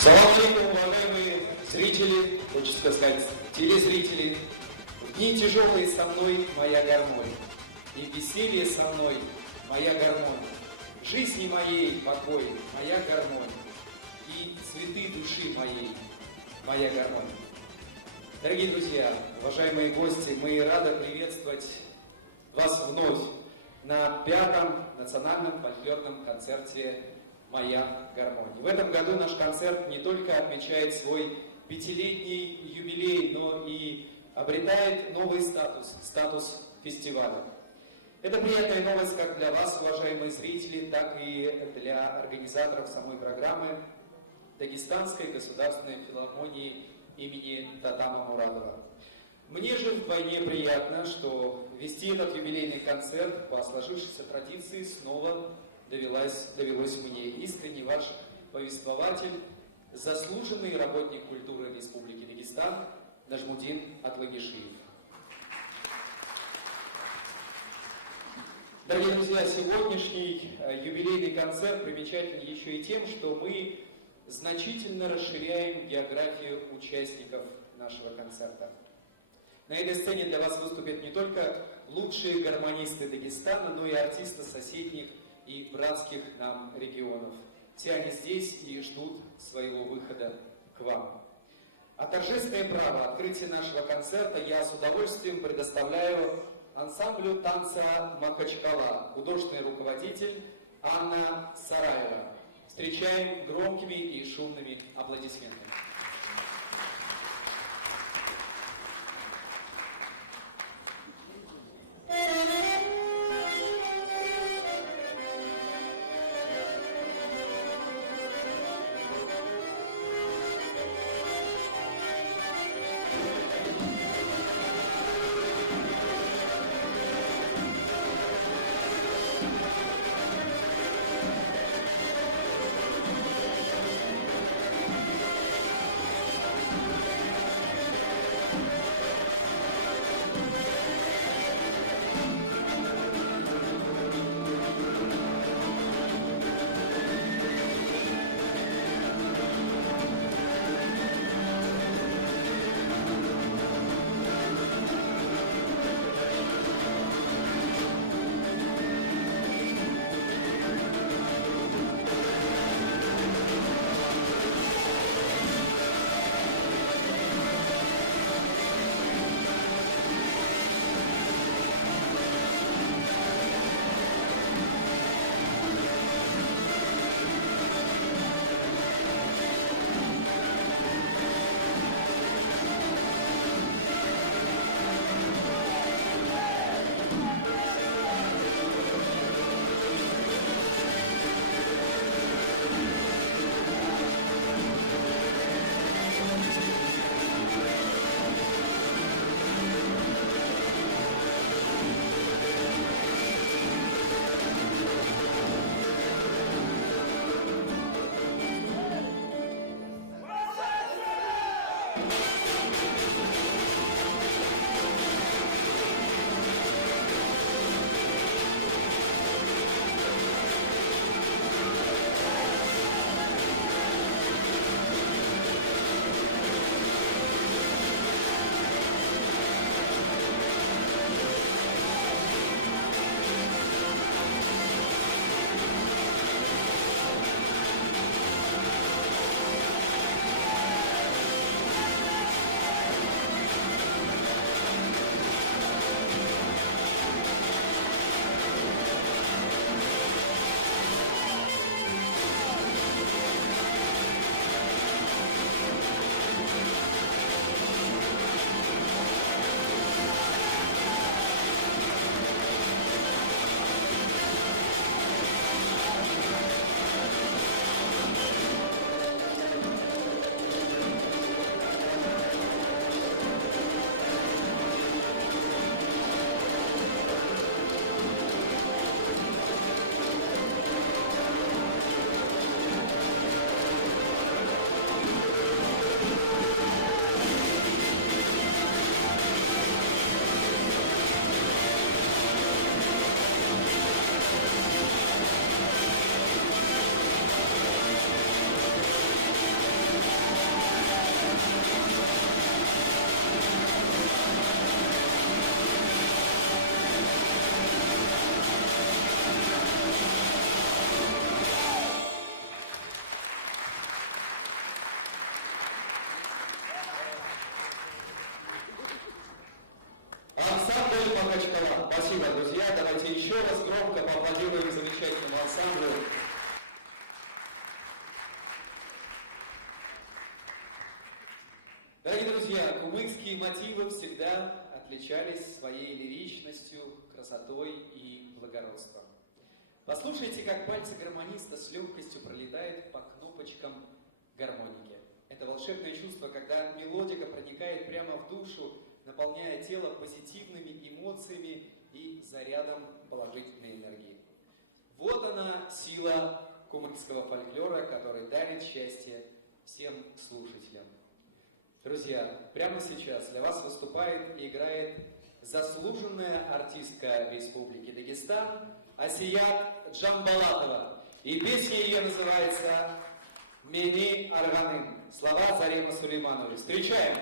Салам алейкум, уважаемые зрители, хочется сказать, телезрители. В дни тяжелые со мной моя гармония, и в веселье со мной моя гармония. В жизни моей покой моя гармония, и цветы души моей моя гармония. Дорогие друзья, уважаемые гости, мы рады приветствовать вас вновь на 5-м национальном фольклорном концерте «Моя гармония». В этом году наш концерт не только отмечает свой 5-летний юбилей, но и обретает новый статус фестиваля. Это приятная новость как для вас, уважаемые зрители, так и для организаторов самой программы Дагестанской государственной филармонии имени Татама Мурадова. Мне же вдвойне приятно, что вести этот юбилейный концерт по сложившейся традиции снова довелось мне. Искренне ваш повествователь, заслуженный работник культуры Республики Дагестан Нажмудин Атлагишиев. Дорогие друзья, сегодняшний юбилейный концерт примечателен еще и тем, что мы значительно расширяем географию участников нашего концерта. На этой сцене для вас выступят не только лучшие гармонисты Дагестана, но и артисты соседних и братских нам регионов. Все они здесь и ждут своего выхода к вам. А торжественное право открытия нашего концерта я с удовольствием предоставляю ансамблю танца «Махачкала», художественный руководитель Анна Сараева. Встречаем громкими и шумными аплодисментами. громко поаплодируем замечательному ансамблю. Дорогие друзья, кумыкские мотивы всегда отличались своей лиричностью, красотой и благородством. Послушайте, как пальцы гармониста с легкостью пролетают по кнопочкам гармоники. Это волшебное чувство, когда мелодика проникает прямо в душу, наполняя тело позитивными эмоциями и зарядом положительной энергии. Вот она, сила кумыкского фольклора, который дарит счастье всем слушателям. Друзья, прямо сейчас для вас выступает и играет заслуженная артистка Республики Дагестан Асият Джамбалатова. И песня ее называется «Мени Арганын». Слова Заремы Сулеймановой. Встречаем!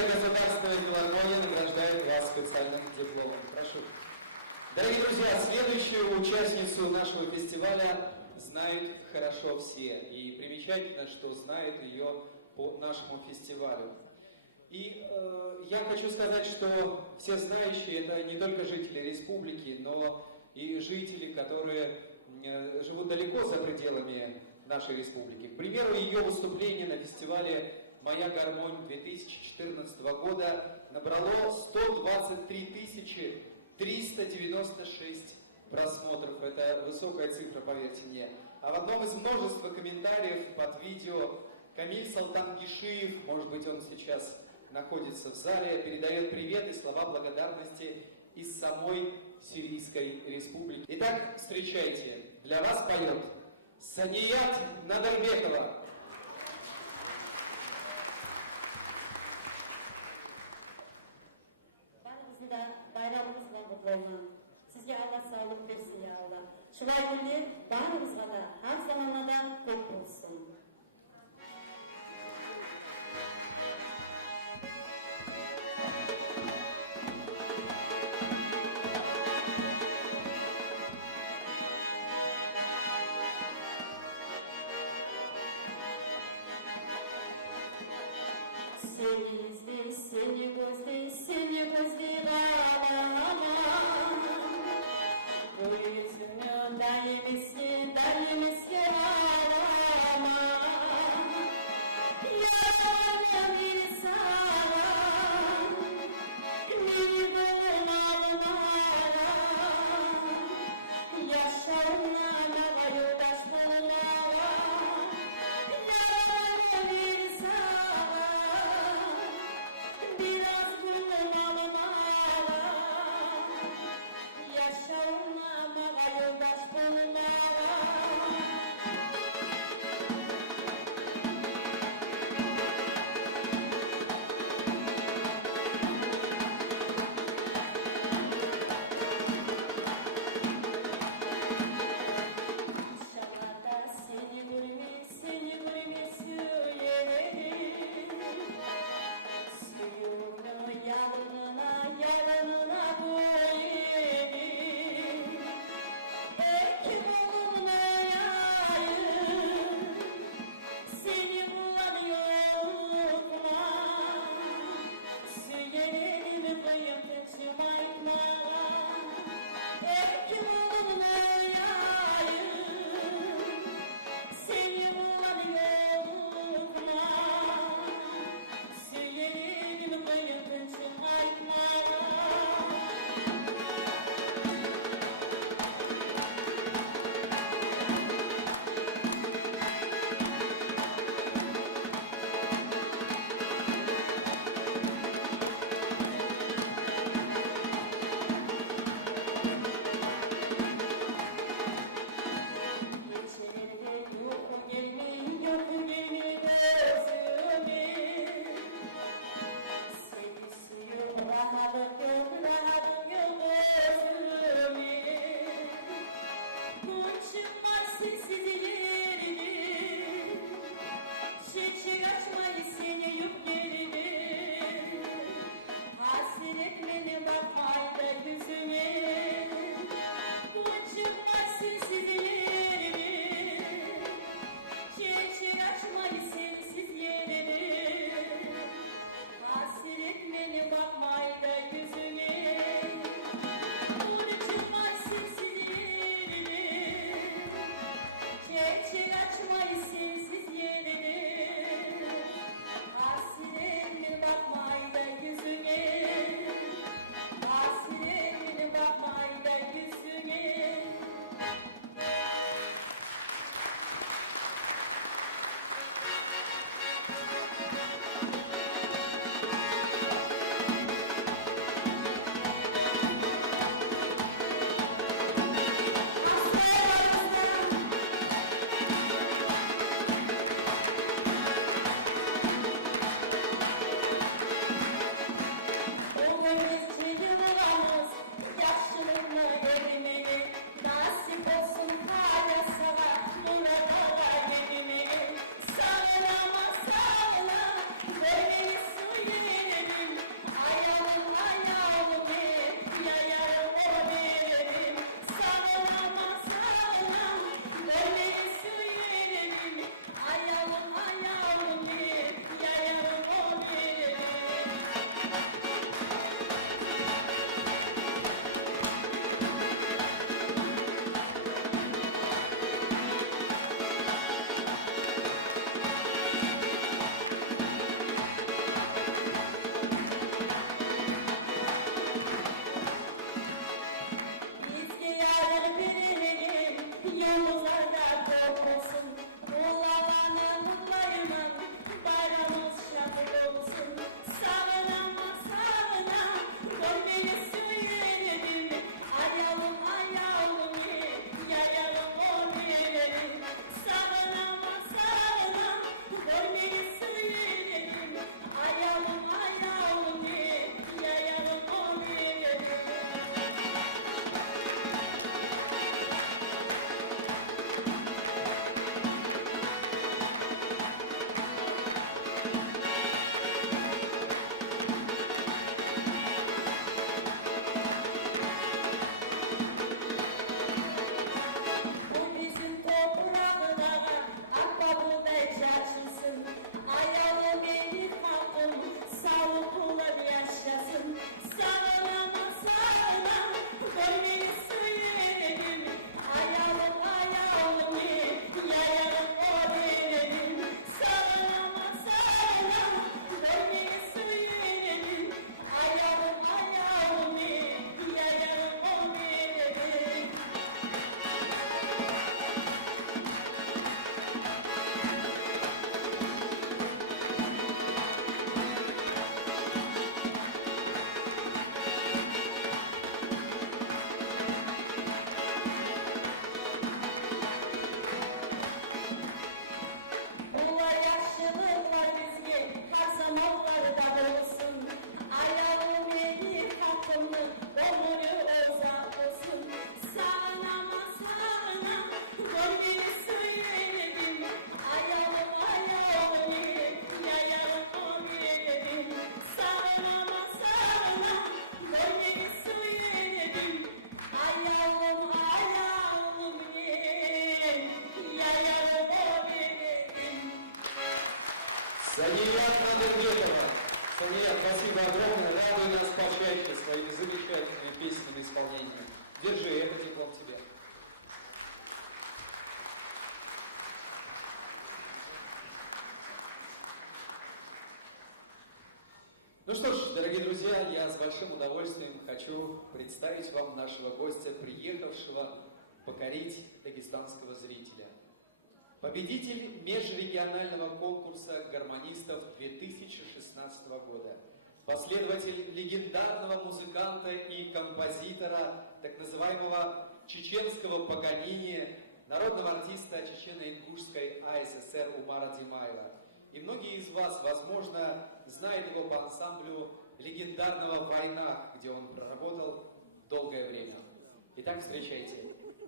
Московская государственная филармония награждает вас специальным дипломом. Прошу. Дорогие друзья, следующую участницу нашего фестиваля знают хорошо все. И примечательно, что знают ее по нашему фестивалю. И я хочу сказать, что все знающие это не только жители республики, но и жители, которые живут далеко за пределами нашей республики. К примеру, ее выступление на фестивале «Моя гармонь» 2014 года набрало 123 396 просмотров. Это высокая цифра, поверьте мне. А в одном из множества комментариев под видео Камиль Салтангишиев, может быть, он сейчас находится в зале, передает привет и слова благодарности из самой Сирийской республики. Итак, встречайте. Для вас поет Саният Надарбекова. Bayramımızla kutlu olsun. Sizge Allah sağlık versin ya Allah. Şulay günler barımızga da her zamanlarda çok olsun. Seni gözler ağlama. Bu yüzünü daim eski ağlama. Yarına bir salam, bir dolun ağlamaya. Yaşarına nava yoldaşlarına. Yarına bir salam, biraz Yalnızlarda korkmasın, kulağına mutlayımın, bayramımız şahit olsun. Sağına masağına, görmeli söyledim, ayalım ayalım yayalım o nelerim. Sağına masağına, görmeli söyledim, ayalım ayalım yayalım o nelerim. Bu bizim toprağına akba buğday çarşısın. Ayağım beni halkım sağlıklılar yaşasın. Sağlama sağlam görmeni söyledim. Ayağım ayağım yayarım o denedim. Sağlama sağlam görmeni söyledim. Ayağım ayağım yayarım o denedim. Bunlar yaşlılıklar bizge, her zamanlarda olsun. Ayağım beni hakkımı, ömrü uzak olsun. Sağına sağına, görmeni söyledim. Ayağım ayağım yayarım o denedim. Sağına sağına, görmeni söyledim. Ayağım ayağım yayarım o denedim. Сания Надырбекова. Сания, спасибо огромное. Радуй нас почаще своими замечательными песнями исполнениями. Держи, это диплом тебе. Ну что ж, дорогие друзья, я с большим удовольствием хочу представить вам нашего гостя, приехавшего покорить дагестанского зрителя. Победитель межрегионального конкурса гармонистов 2016 года. Последователь легендарного музыканта и композитора, так называемого чеченского Паганини, народного артиста Чечено-Ингушской АССР Умара Димаева. И многие из вас, возможно, знают его по ансамблю легендарного «Война», где он проработал долгое время. Итак, встречайте.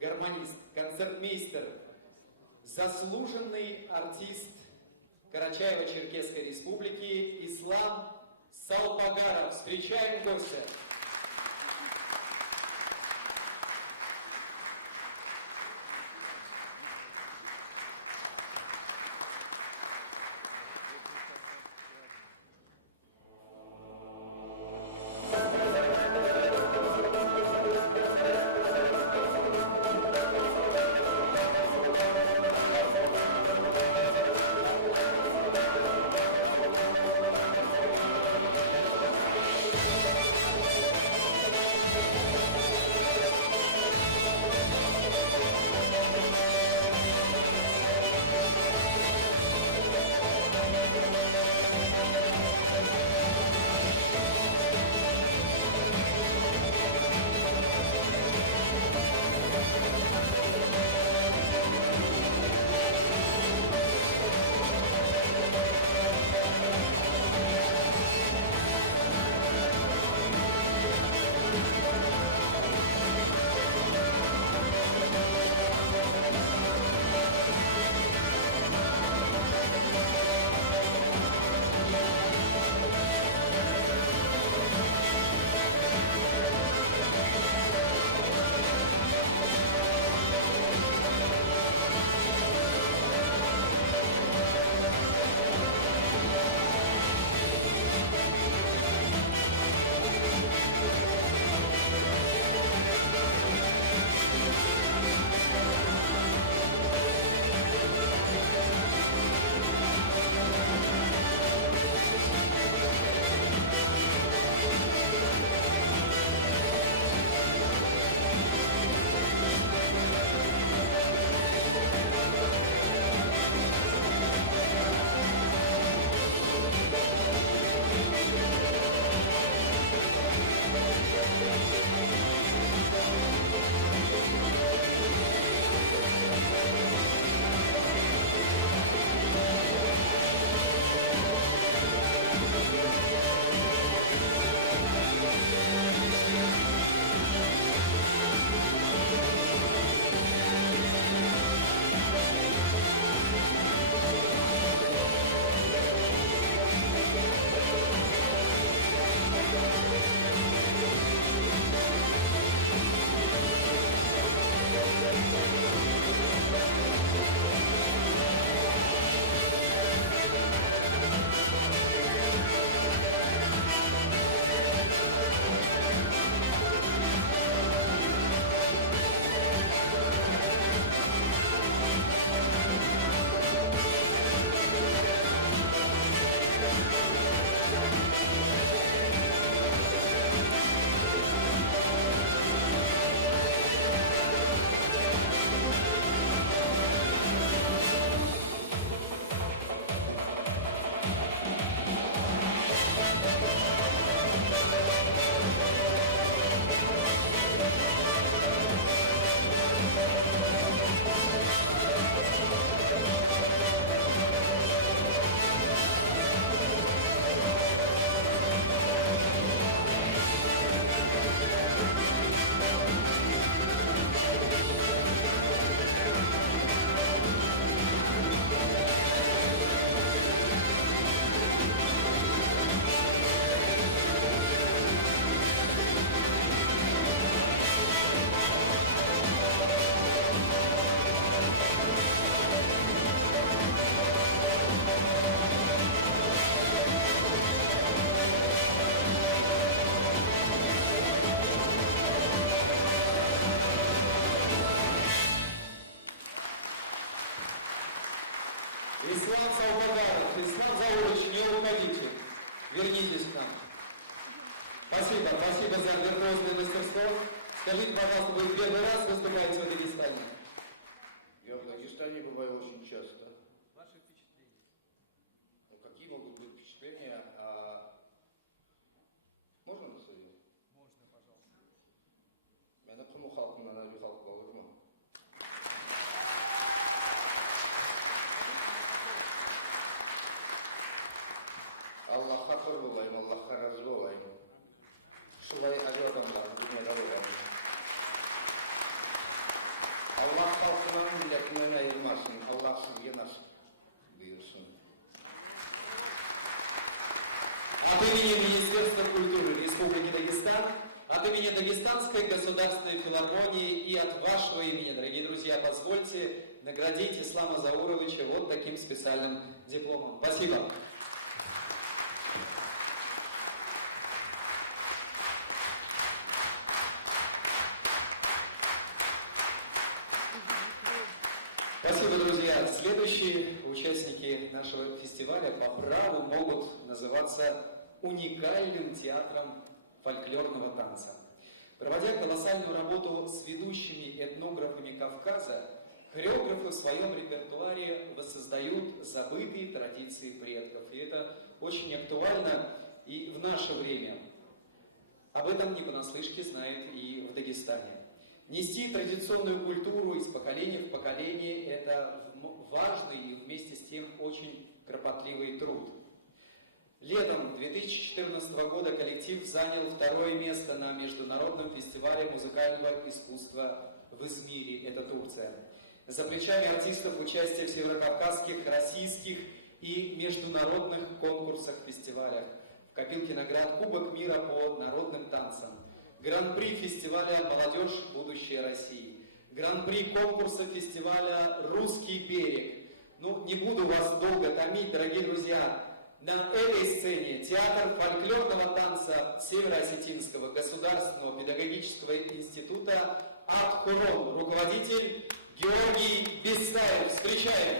Гармонист, концертмейстер, заслуженный артист Карачаево-Черкесской республики Ислам Салпагаров. Встречаем гостя. Ислам Саубагаров, Ислам Заурович, не уходите. Вернитесь к нам. Спасибо за виртуозное мастерство. Скажите, пожалуйста, вы в первый раз выступаете в Дагестане? Я в Дагестане бываю очень часто. Ваши впечатления? Ну, какие могут быть впечатления? Можно на совет? Можно, пожалуйста. Я напрямую халку на Нарю халку поверну. Аллах'a kor olayım, Allah'a razı olayım. Şulay acı adamlar, dünyada olayım. Allah halkından milletinden ayırmasın, Allah sizge nasip buyursun. От имени Министерства культуры Республики Дагестан, от имени Дагестанской государственной филармонии и от вашего имени, дорогие друзья, позвольте наградить Ислама Зауровича вот таким специальным дипломом. Спасибо. Спасибо, друзья. Следующие участники нашего фестиваля по праву могут называться уникальным театром фольклорного танца. Проводя колоссальную работу с ведущими этнографами Кавказа, хореографы в своем репертуаре воссоздают забытые традиции предков. И это очень актуально и в наше время. Об этом не понаслышке знает и в Дагестане. Нести традиционную культуру из поколения в поколение – это важный и вместе с тем очень кропотливый труд. Летом 2014 года коллектив занял второе место на Международном фестивале музыкального искусства в Измире, это Турция. За плечами артистов участие в северокавказских, российских и международных конкурсах-фестивалях. В копилке наград Кубок мира по народным танцам. Гран-при фестиваля «Молодежь. Будущее России». Гран-при конкурса фестиваля «Русский берег». Ну, не буду вас долго томить, дорогие друзья. На этой сцене театр фольклорного танца Северо-Осетинского государственного педагогического института «Атхурон». Руководитель Георгий Бестаев. Встречаем!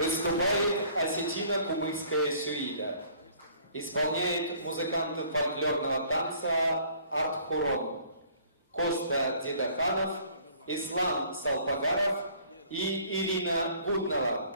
Выступает осетино-кумыкская сюита. Исполняет музыканты фольклорного танца «Арт-Хурон» Коста Дедаханов, Ислам Салтагаров и Ирина Буднова.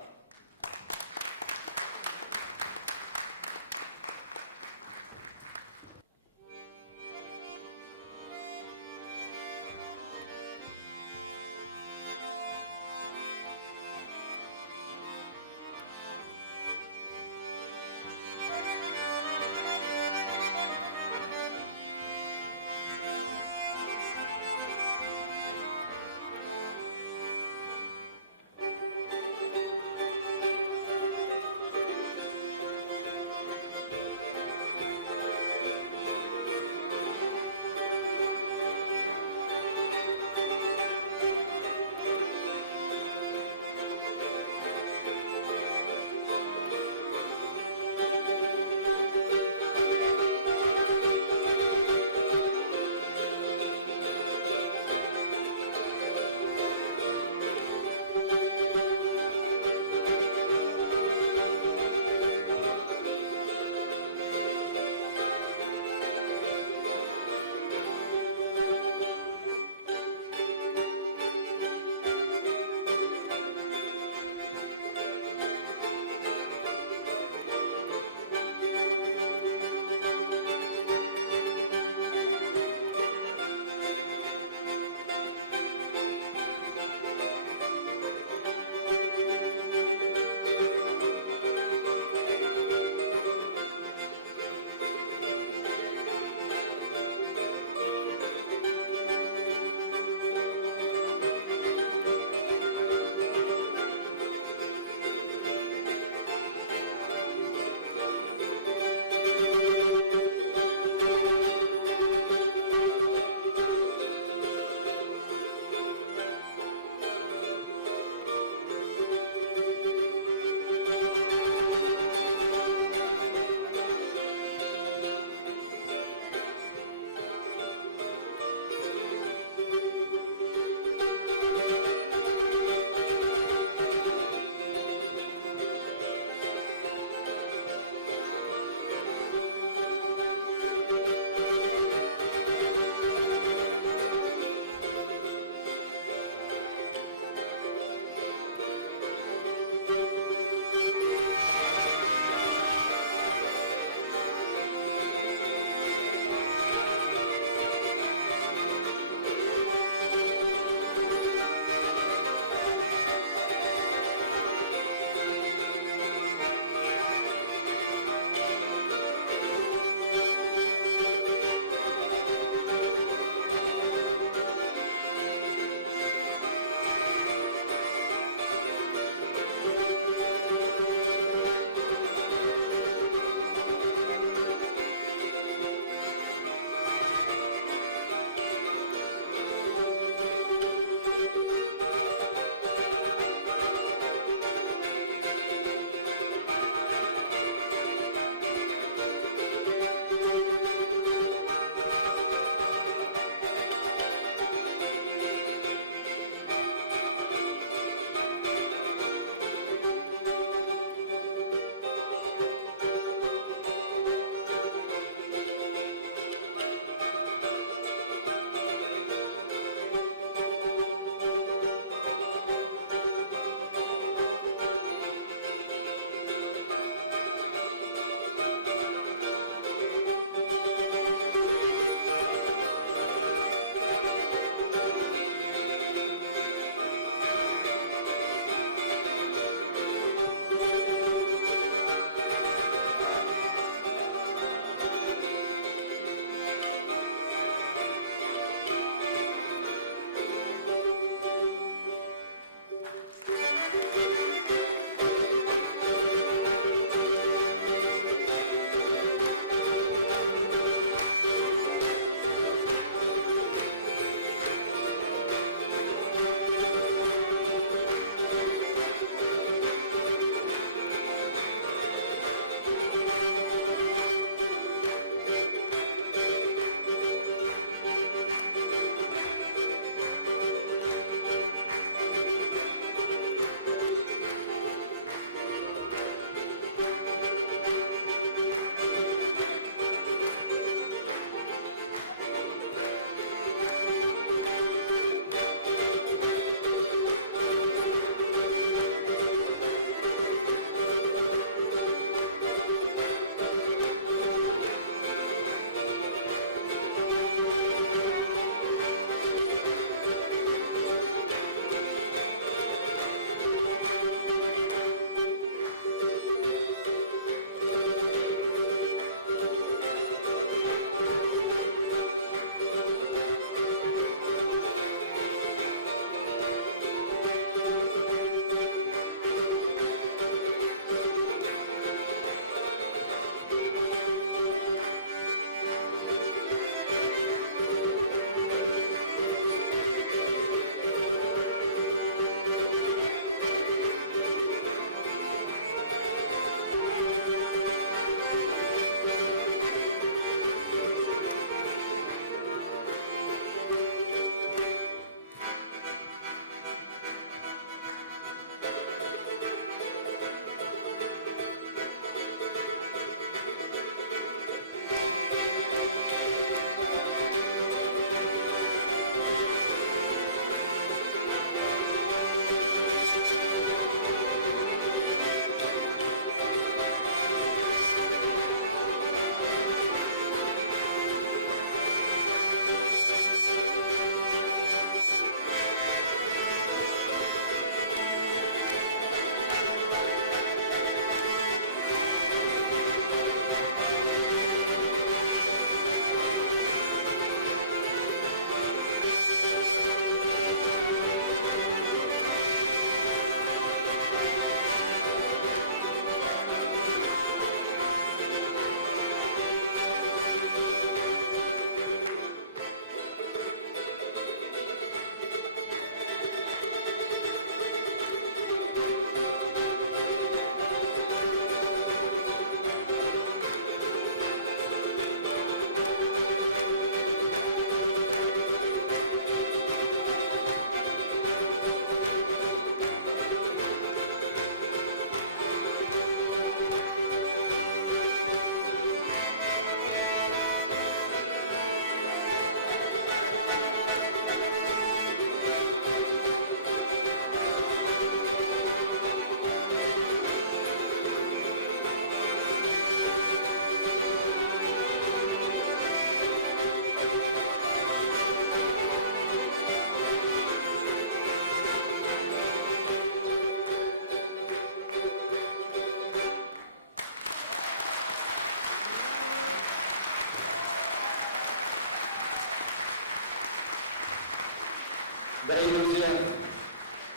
Дорогие друзья,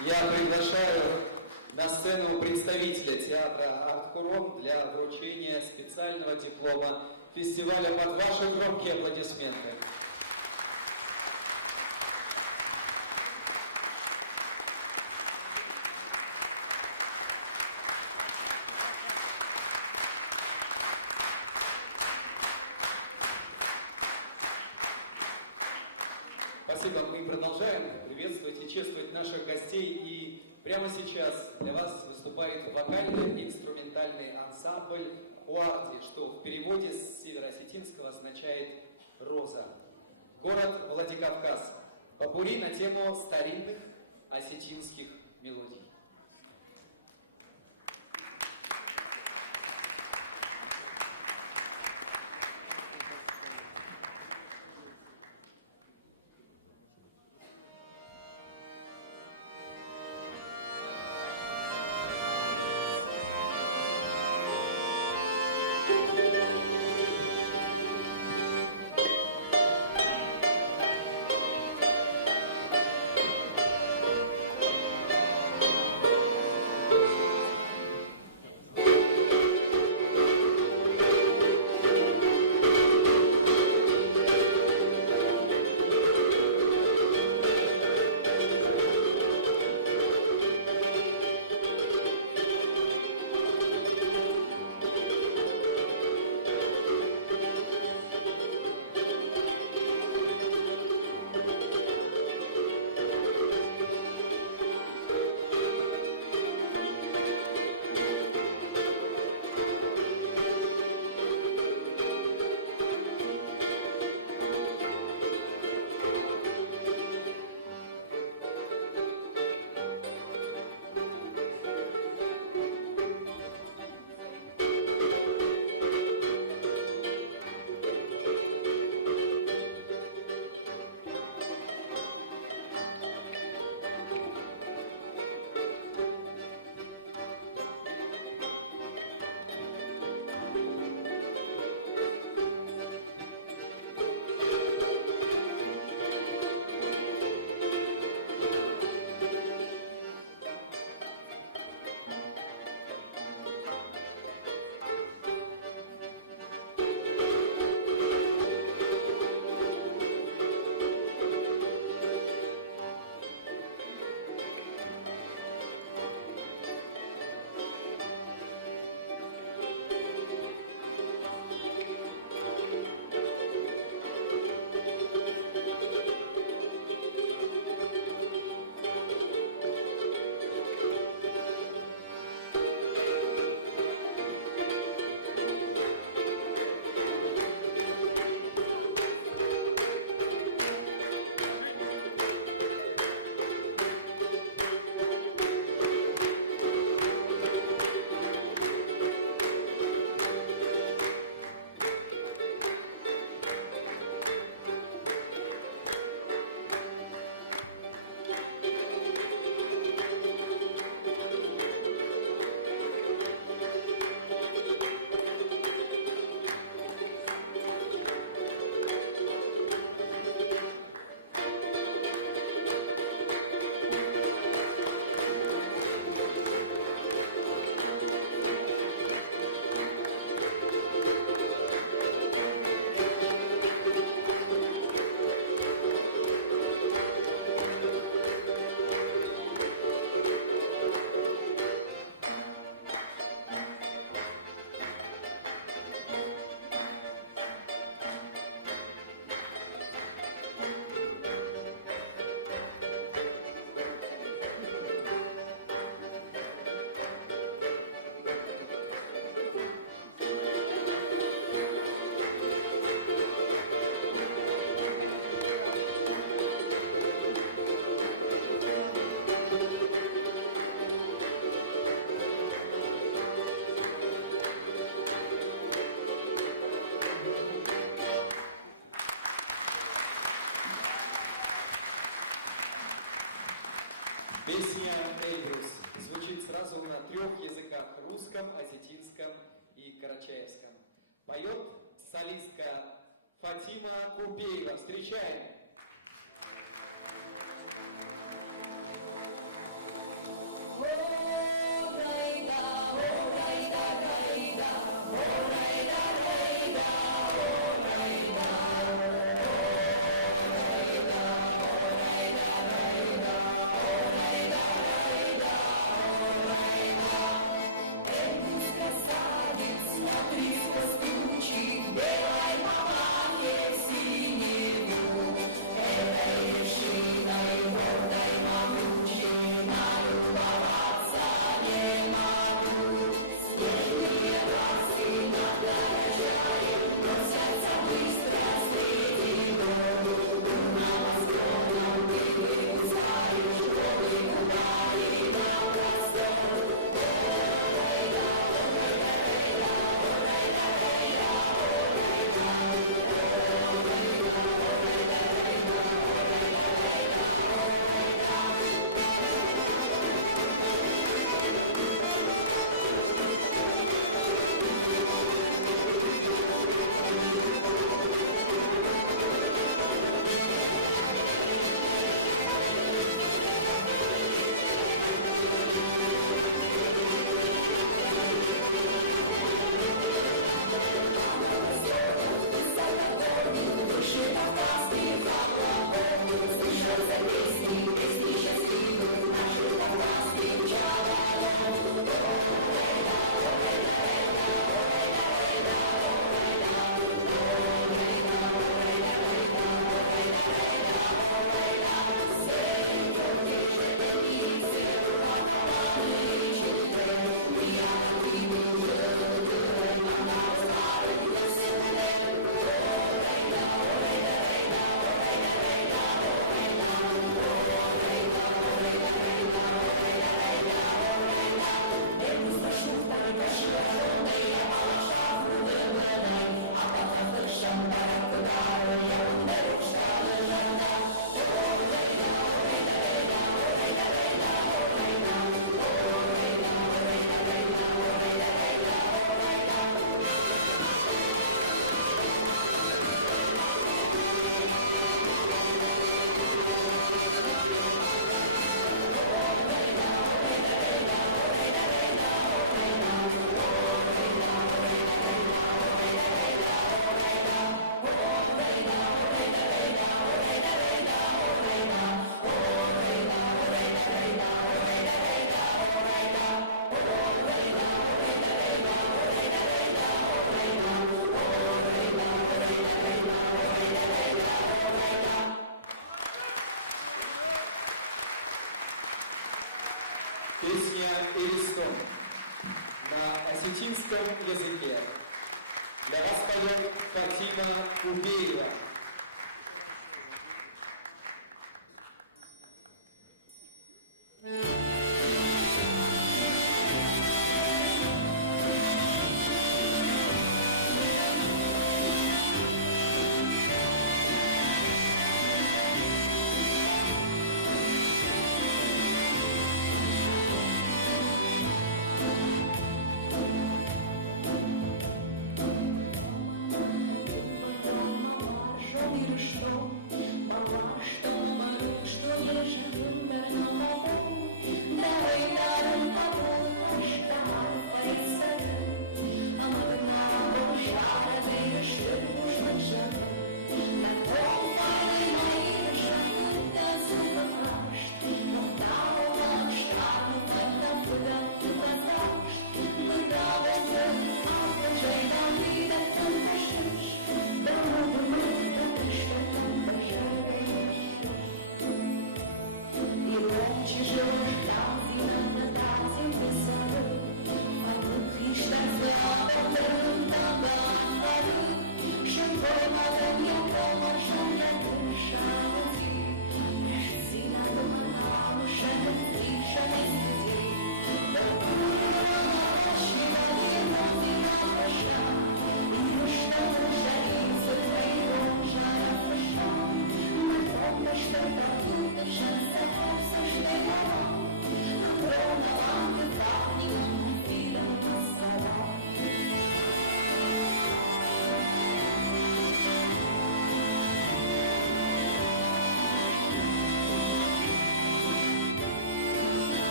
я приглашаю на сцену представителя театра «Арт-Хурон» для вручения специального диплома фестиваля под ваши громкие аплодисменты. Спасибо. Мы продолжаем приветствовать и чествовать наших гостей. И прямо сейчас для вас выступает вокально-инструментальный ансамбль «Уарти», что в переводе с североосетинского означает «роза». Город Владикавказ. Попурри на тему старинных осетинских мелодий. Песня «Эльбрус» звучит сразу на 3 языках – русском, осетинском и карачаевском. Поет солистка Фатима Купеева. Встречаем! Ковалев Фатима Убеева.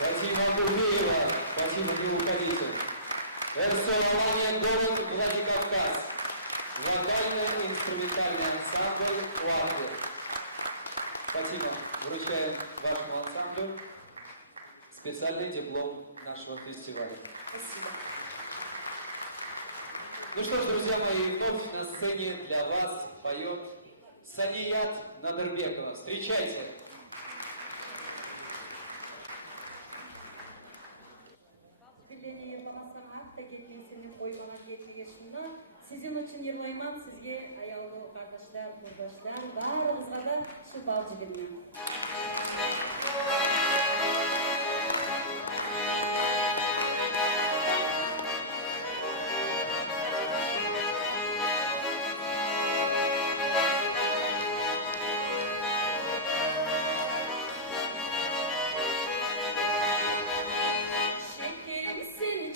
Фатима Убеева, Фатима не уходите. Эрсо-Алания, город Владикавказ. Вокально-инструментальный ансамбль «Лавр». Фатима, вручаем вашему ансамблю специальный диплом нашего фестиваля. Спасибо. Ну что ж, друзья мои, вновь на сцене для вас поет Саният Надырбекова. Встречайте! Sizin için yırlayman, sizge ayağlı kardeşler, kurdaşlar, bağrınızga da şu balcı bilmem. Seni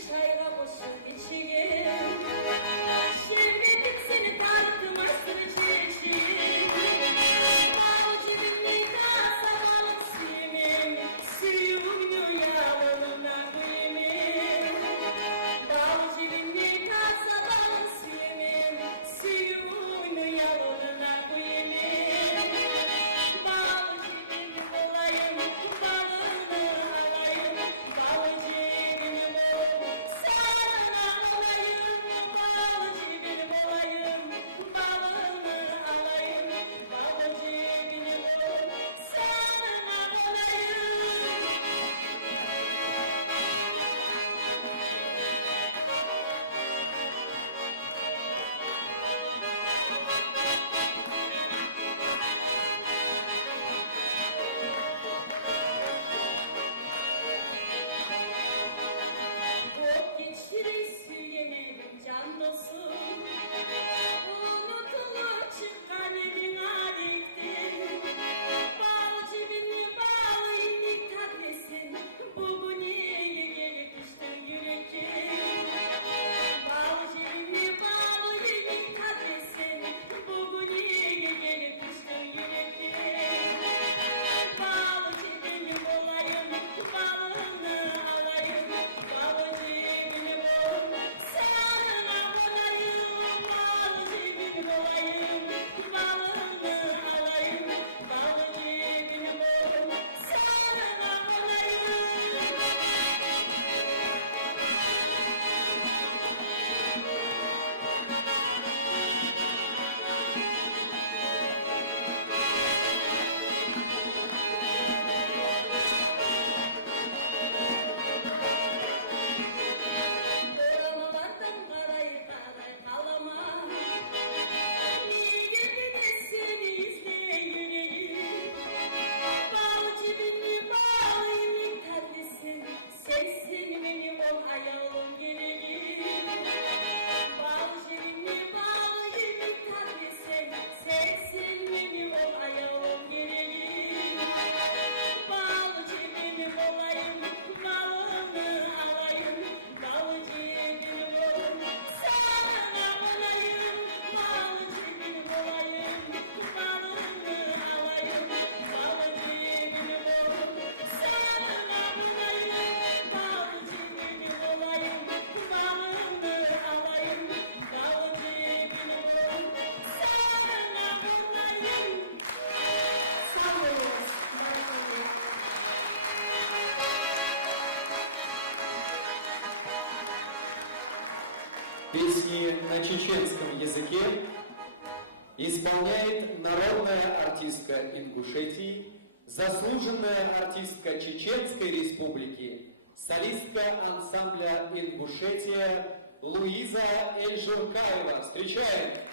чеченском языке исполняет народная артистка Ингушетии, заслуженная артистка Чеченской Республики, солистка ансамбля «Ингушетия» Луиза Эльжуркаева. Встречаем!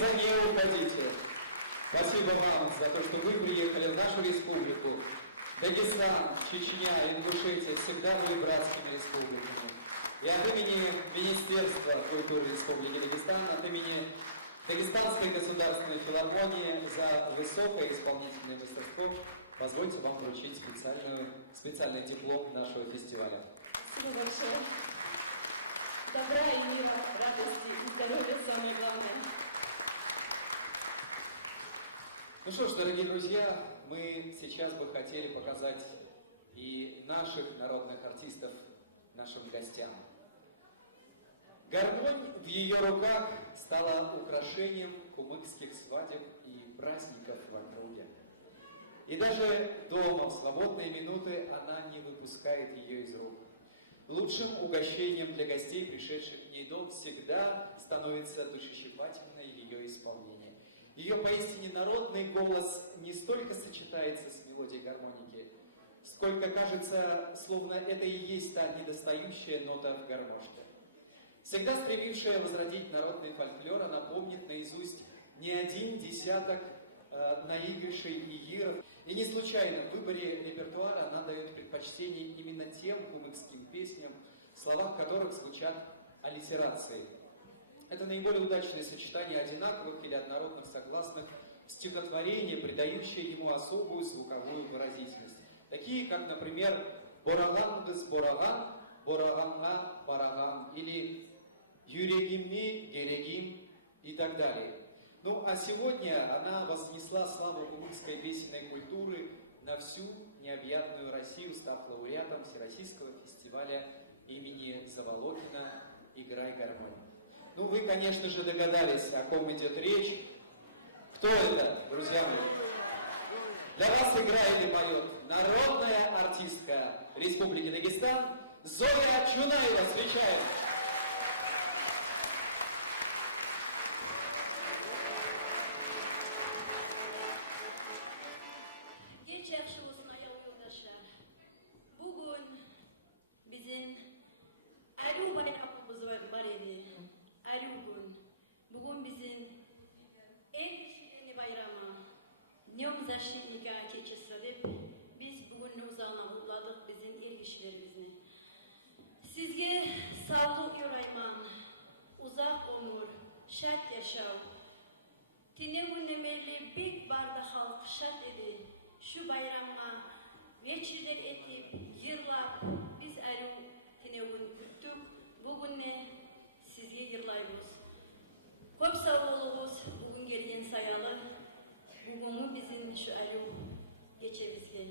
за не уходите. Спасибо вам за то, что вы приехали в нашу республику. Дагестан, Чечня, Ингушетия всегда были братскими республиками. И от имени Министерства культуры Республики Дагестан, от имени Дагестанской государственной филармонии за высокое исполнительное мастерство позвольте вам вручить специальный диплом нашего фестиваля. Спасибо большое. Добра и мира, радости и здоровья самое главное. Ну что ж, дорогие друзья, мы сейчас бы хотели показать и наших народных артистов нашим гостям. Гармонь в ее руках стала украшением кумыкских свадеб и праздников в округе. И даже дома в свободные минуты она не выпускает ее из рук. Лучшим угощением для гостей, пришедших в ней дом, всегда становится душещипательное ее исполнение. Ее поистине народный голос не столько сочетается с мелодией гармоники, сколько кажется, словно это и есть та недостающая нота в гармошке. Всегда стремившая возродить народный фольклор, она помнит наизусть не один десяток наигрышей и гиров. И не случайно в выборе репертуара она дает предпочтение именно тем кумыкским песням, в словах которых звучат аллитерации. Это наиболее удачное сочетание одинаковых или однородных согласных в стихотворении, придающее ему особую звуковую выразительность. Такие, как, например, «Бораган-гыз бораган, бораганна бараган» или «Юрегимми герегим» и так далее. Ну а сегодня она вознесла славу кумыкской песенной культуры на всю необъятную Россию, став лауреатом Всероссийского фестиваля имени Заволокина «Играй гармонь». Ну вы, конечно же, догадались, о ком идет речь. Кто это, друзья мои? Для вас играет и поет народная артистка Республики Дагестан Зоя Чунаева. Встречаем! Bugün bizim en önemli bayramı, Dnем Защитника Отечества деп biz bugün uzağına kutladık bizim ilk işlerimizni. Sizge sağlık yorayman, uzak ömür, şat yaşav. Tine günlemerli bir barda halk şat edi. Şu bayramma veçirler etip, yırlap, biz ayrı tine gün küttük. Bugün ne sizge yırlayımız. Көп сау болуңуз, бүгүн келген саялы, бүгүнкү биздин ушу аю кечебизге.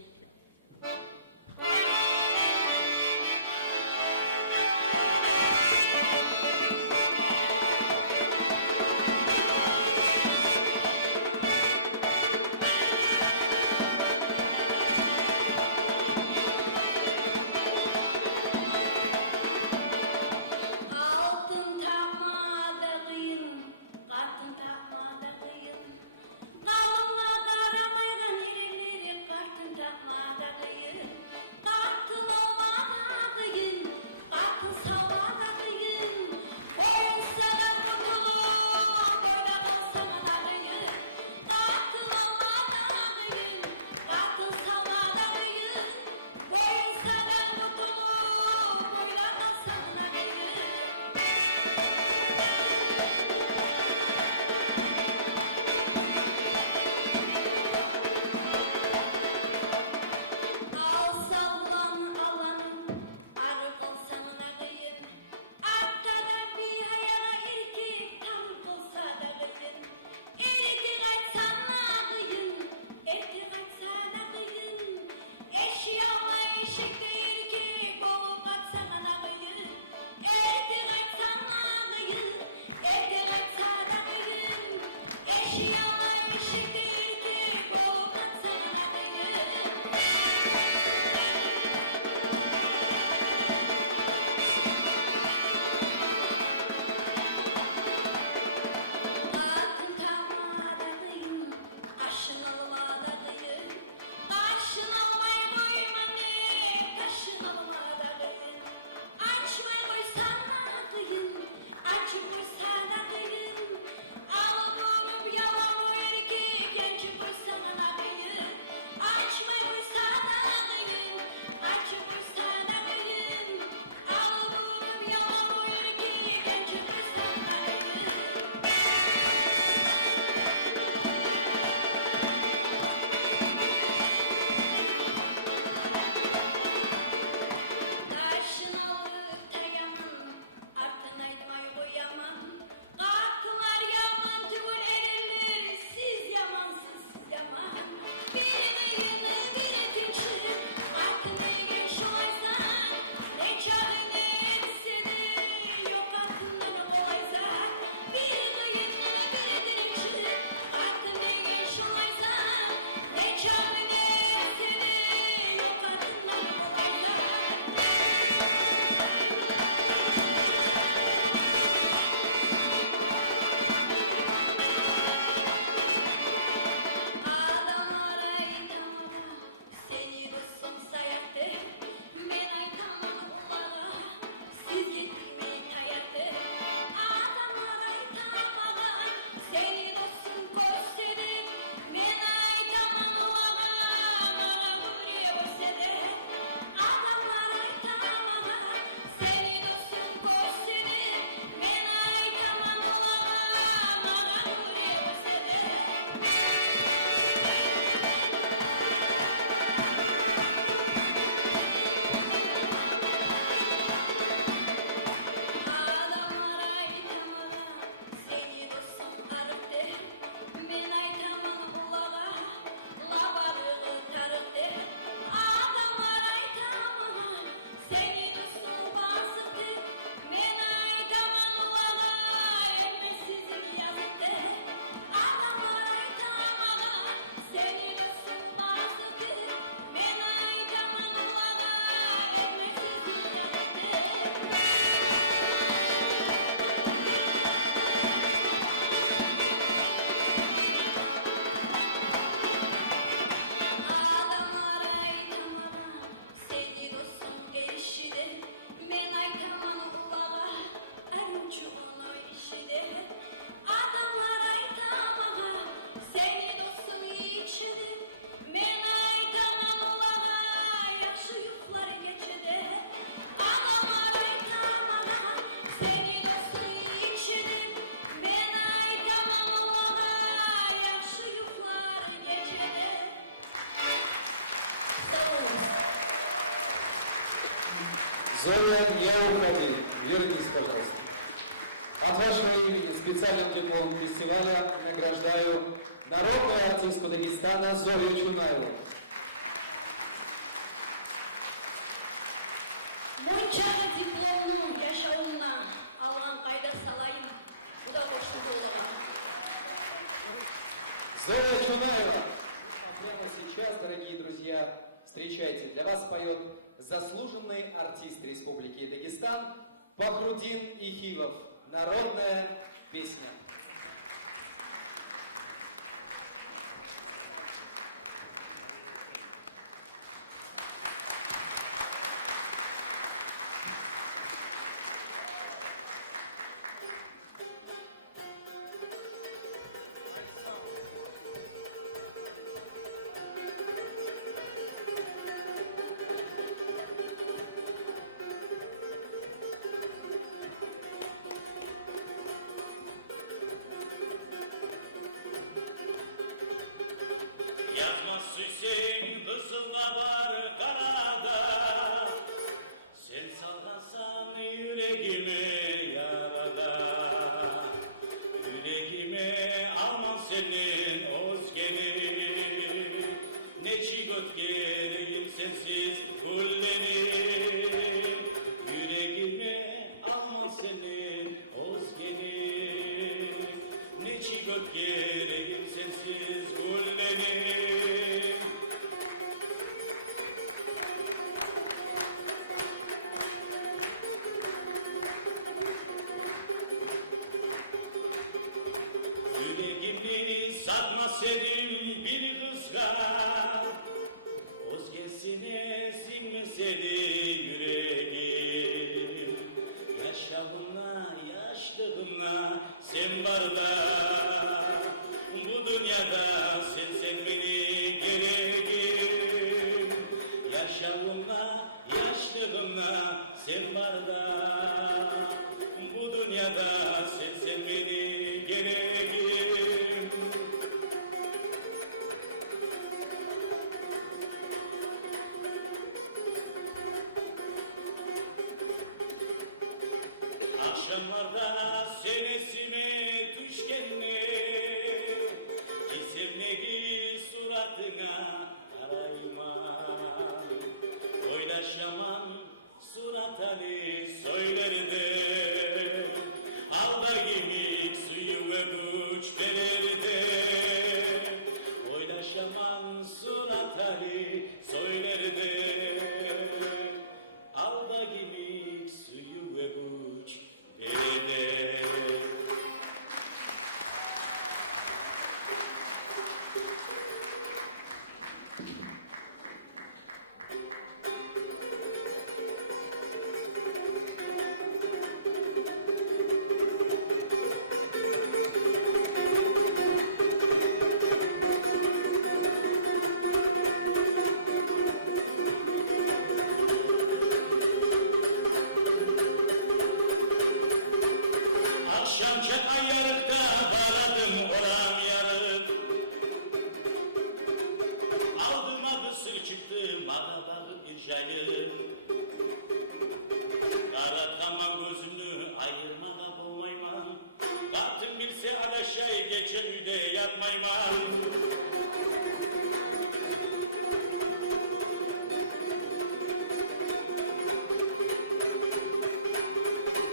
Зоя Яухади, вернись, пожалуйста. От вашего имени специальным дипломом фестиваля награждаю народную артистку Дагестана Зою Чунаеву. Моншағы дипломның яшауына алған қайда салайын, бұда қошын болуға. Зоя Чунаева. Прямо сейчас, дорогие друзья, встречайте, для вас поет заслуженный артист Республики Дагестан Бахрудин Ихилов. Народная песня. Yazmaz Hüseyin kızılda var karada, sen salgasan yüreğimi yarada. Yüreğime alman senin özgeni, ne çiğot geleyim sensiz kullenim. Yüreğime alman senin özgeni, ne çiğot geleyim sensiz kullenim. Yüreğimi satma senin bir kızga, özgesine sinmesedi yüreğim. Yaşamına, yaşlığına sen var da, bu dünyada sen beni gereğim. Yaşamına, yaşlığına sen var da, bu dünyada sen beni gereğim. Akşamlarda senesime düşkenle, gizemleri suratına arayma. Oylaşamam suratını söylerdi, alda gibi suyu ve güç verirdi. Oylaşamam suratını söylerdi, alda gibi suyu ve güç verirdi. Akşam çakay yarıkta bağladım oram yarık. Aldım abısı çıktım arabalı bir jayır. Kara tamam gözünü ayırmana bulmayman. Katın bilse alaşay geçen üde yatmayman.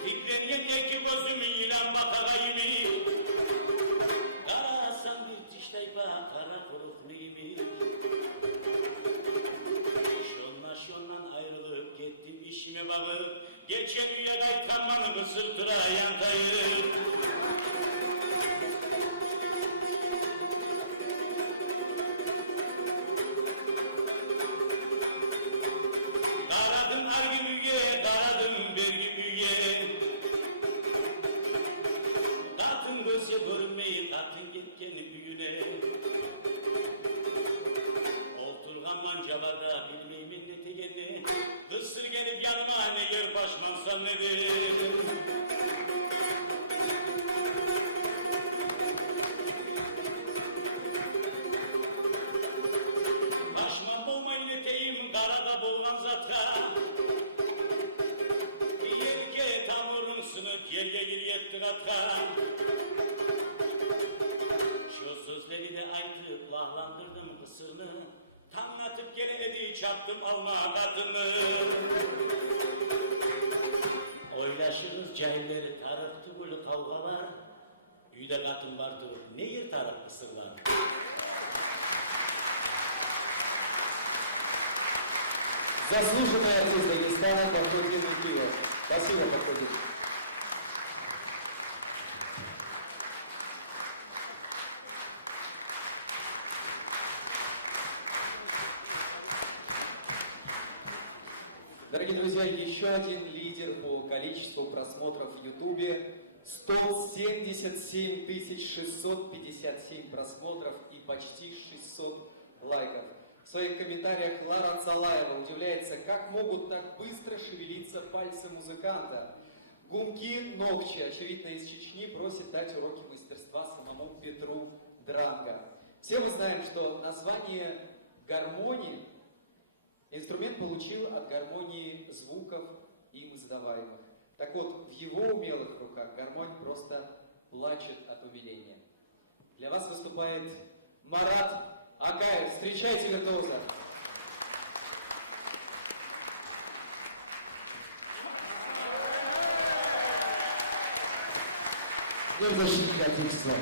Tipleniyen iki gözümü ilan bakagayımı. Kara asan bir tiştaypa kara kurukluyum. Şondan ayrılıp gittim işime bakıp. Geçen üye kaytanmanı kısırtıra yantayım. Daradım argı müge, daradım bergi müge. Katın göze görünmeyi, katın gitken büyüne. Oturgan mancabada bilmeyimin ne tegeni. Kısır gelip yanıma ne yer başmansam nedir? Başman bulmayın eteyim, karada boğan zatka. yerge yettik atkan. Şu sözleri de aytıp lahlandırdım kısırını. Tanlatıp geledi çattım alma kadını. Oylaşırız cahilleri tarıktı böyle kavgalar. Üyde katın vardı ne yer tarık kısırlar. Заслуженный артист Дагестана Бахтин Икиев. Спасибо, Бахтин. Дорогие друзья, еще один лидер по количеству просмотров в Ютубе. 177 657 просмотров и почти 600 лайков. В своих комментариях Лара Цалаева удивляется, как могут так быстро шевелиться пальцы музыканта. Гумки Нокчи, очевидно из Чечни, просит дать уроки мастерства самому Петру Дранго. Все мы знаем, что название гармонии инструмент получил от гармонии звуков им издаваемых. Так вот, в его умелых руках гармонь просто плачет от умиления. Для вас выступает Марат Акаев. Встречайте виртуоза. Защитник Отечества.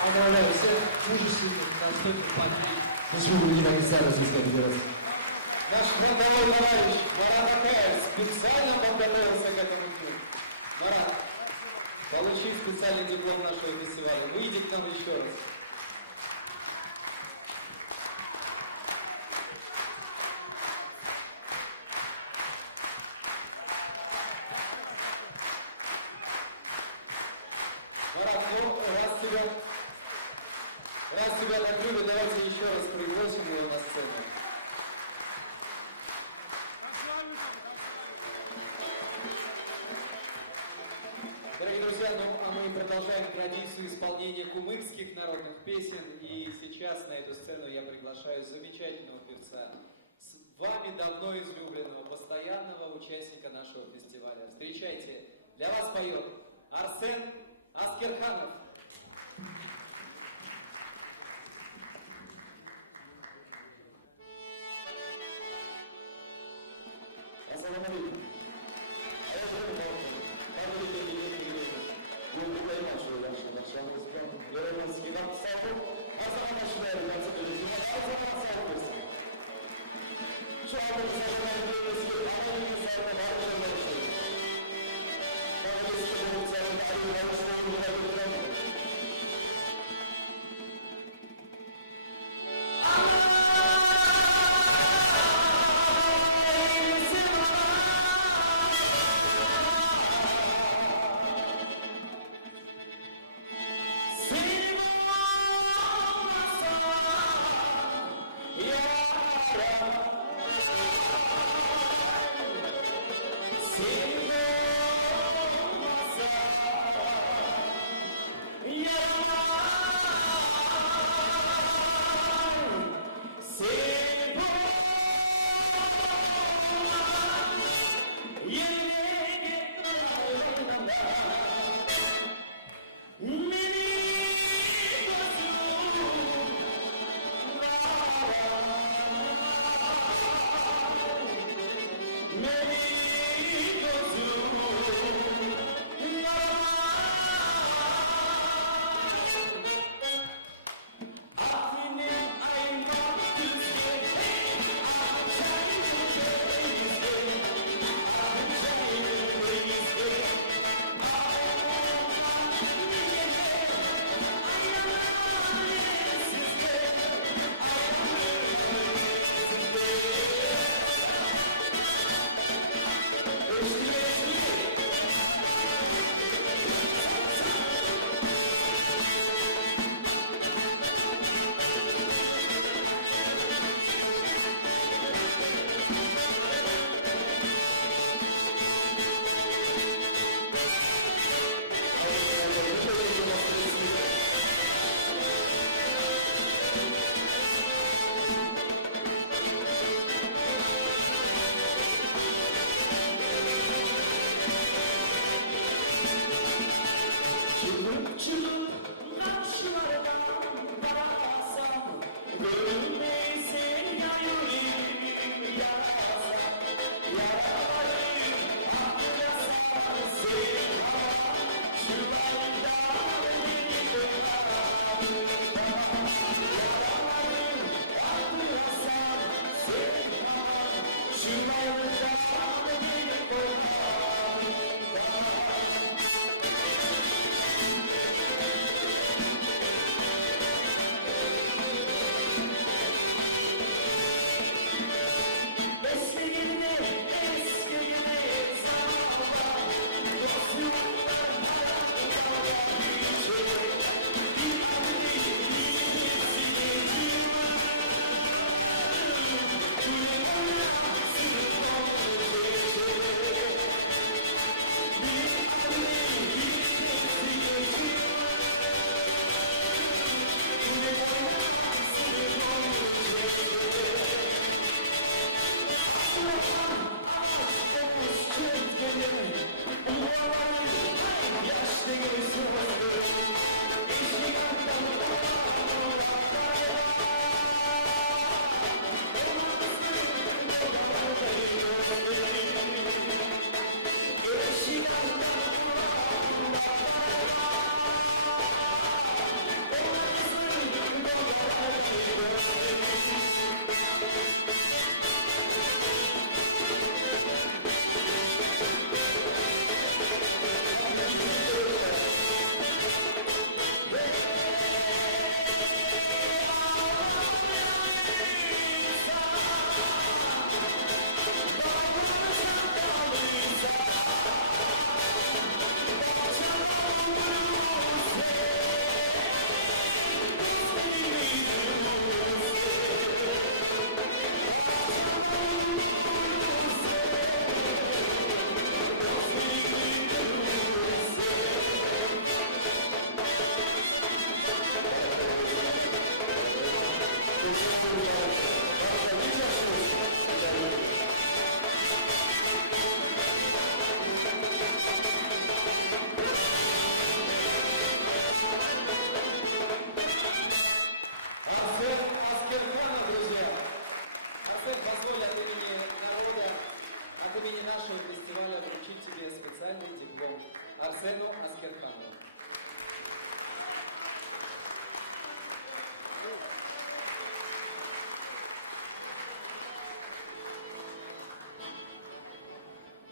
Поздравляю всех мужественных, достойных партий. Заслуженных комиссаров Российской Федерации. Наш фронтовой товарищ Марат Акаев специально подготовился к этому дню. Марат, получи специальный диплом нашего фестиваля. Выйди к нам еще раз. Марат, ну, раз тебя так любят, давайте еще раз пригласим его на сцену. Дорогие друзья, ну а мы продолжаем традицию исполнения кумыкских народных песен. И сейчас на эту сцену я приглашаю замечательного певца, с вами давно излюбленного, постоянного участника нашего фестиваля. Встречайте, для вас поет Арсен Аскерханов. Ассаламу алейкум. А я живу в Балтии. Там были деньги. Вы понимаете, что я нашел музыку. Я родился в Иван-Саку. А сама начинаю в конце жизни. А сама Саку. Что она зажимает белый свет, а она не знает, а она не знает. Там есть, что мы царим, а не знаю, что мы не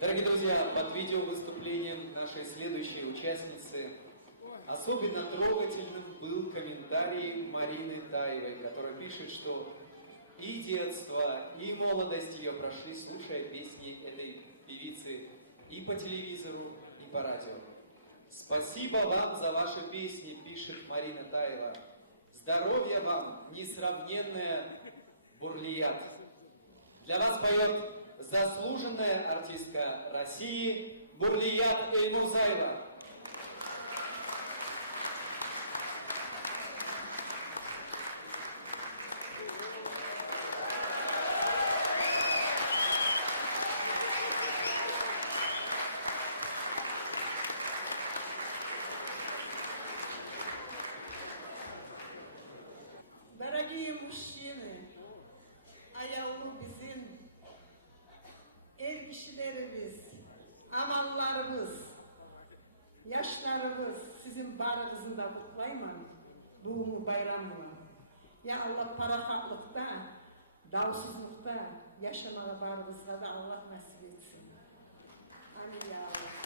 Дорогие друзья, под видеовыступлением нашей следующей участницы особенно трогательным был комментарий Марины Таевой, которая пишет, что и детство, и молодость ее прошли, слушая песни этой певицы и по телевизору, и по радио. Спасибо вам за ваши песни, пишет Марина Таева. Здоровья вам, несравненная Бурлият. Для вас поет заслуженная артистка России Бурлият Эльмурзаева. Дорогие мужчины, ayağlı bizim er kişilerimiz, amallarımız, yaşlarımız sizin barınızın da kutlayma, doğumu bayramını. Ya Allah parakatlıkta, davsızlıkta, yaşamaya barınızda da Allah nasip etsin. Amin ya Allah.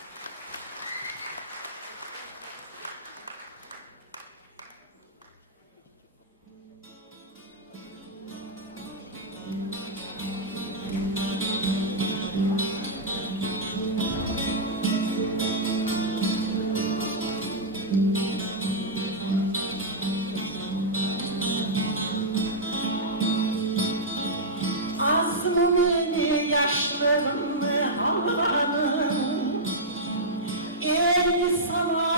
Azmı beni yaşlarımı Allah'ım, el sana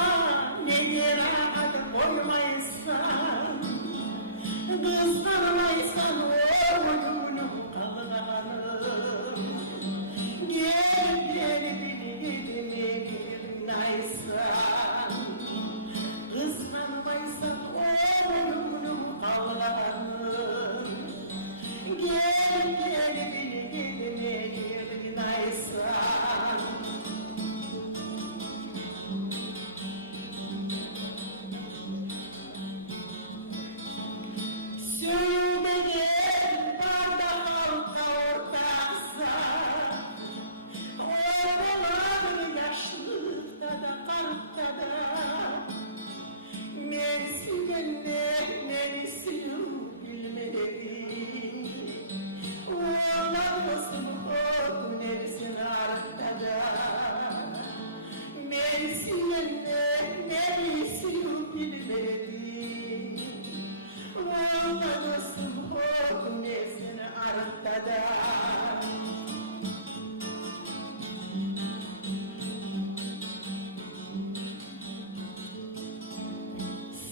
nedir adı koymaysan, kızdırmaysan oğlunu Allah'ım, gel beni nedir naysan, kızdırmaysan oğlunu Allah'ım. Gel beni naysan. Söyle gel bardak halka ortağsa, oğlan yaşlıkta da kartta da, neresinden neresi yok bilmedim. Oğlanmasın o nersin arkada, neresinden neresi yok bilmedim. Oğlanmasın o nersin arkada.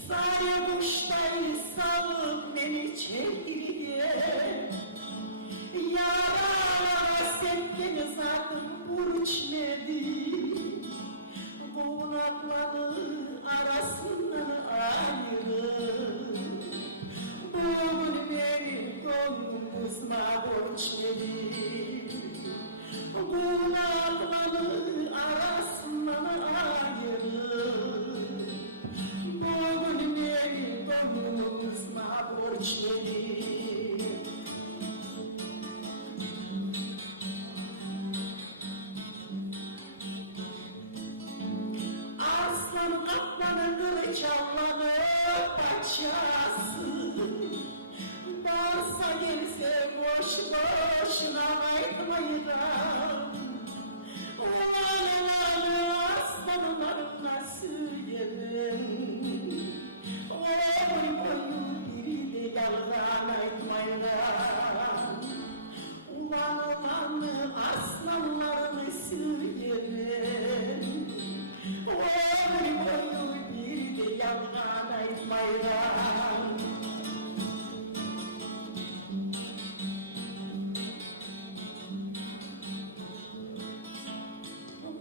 Sarmıştayı salıp beni çekirge, yara sepkeni zaten burç nedi, kulakları arasından ayrı, bugün benim gönlümüzme borç nedi, kulakları arasından ayrı, bugün benim gönlümüzme borç nedi. Aslan kaplanın kılıç Allah'ı paçası, varsa gelse boş boşuna kaytmayıram. Oğlanları aslanlarına söylerim, oy boyu biri de yalgan aytmayıram. Ulanlarını aslanlarını söylerim, oy boyu biri de yalgan aytmayıram.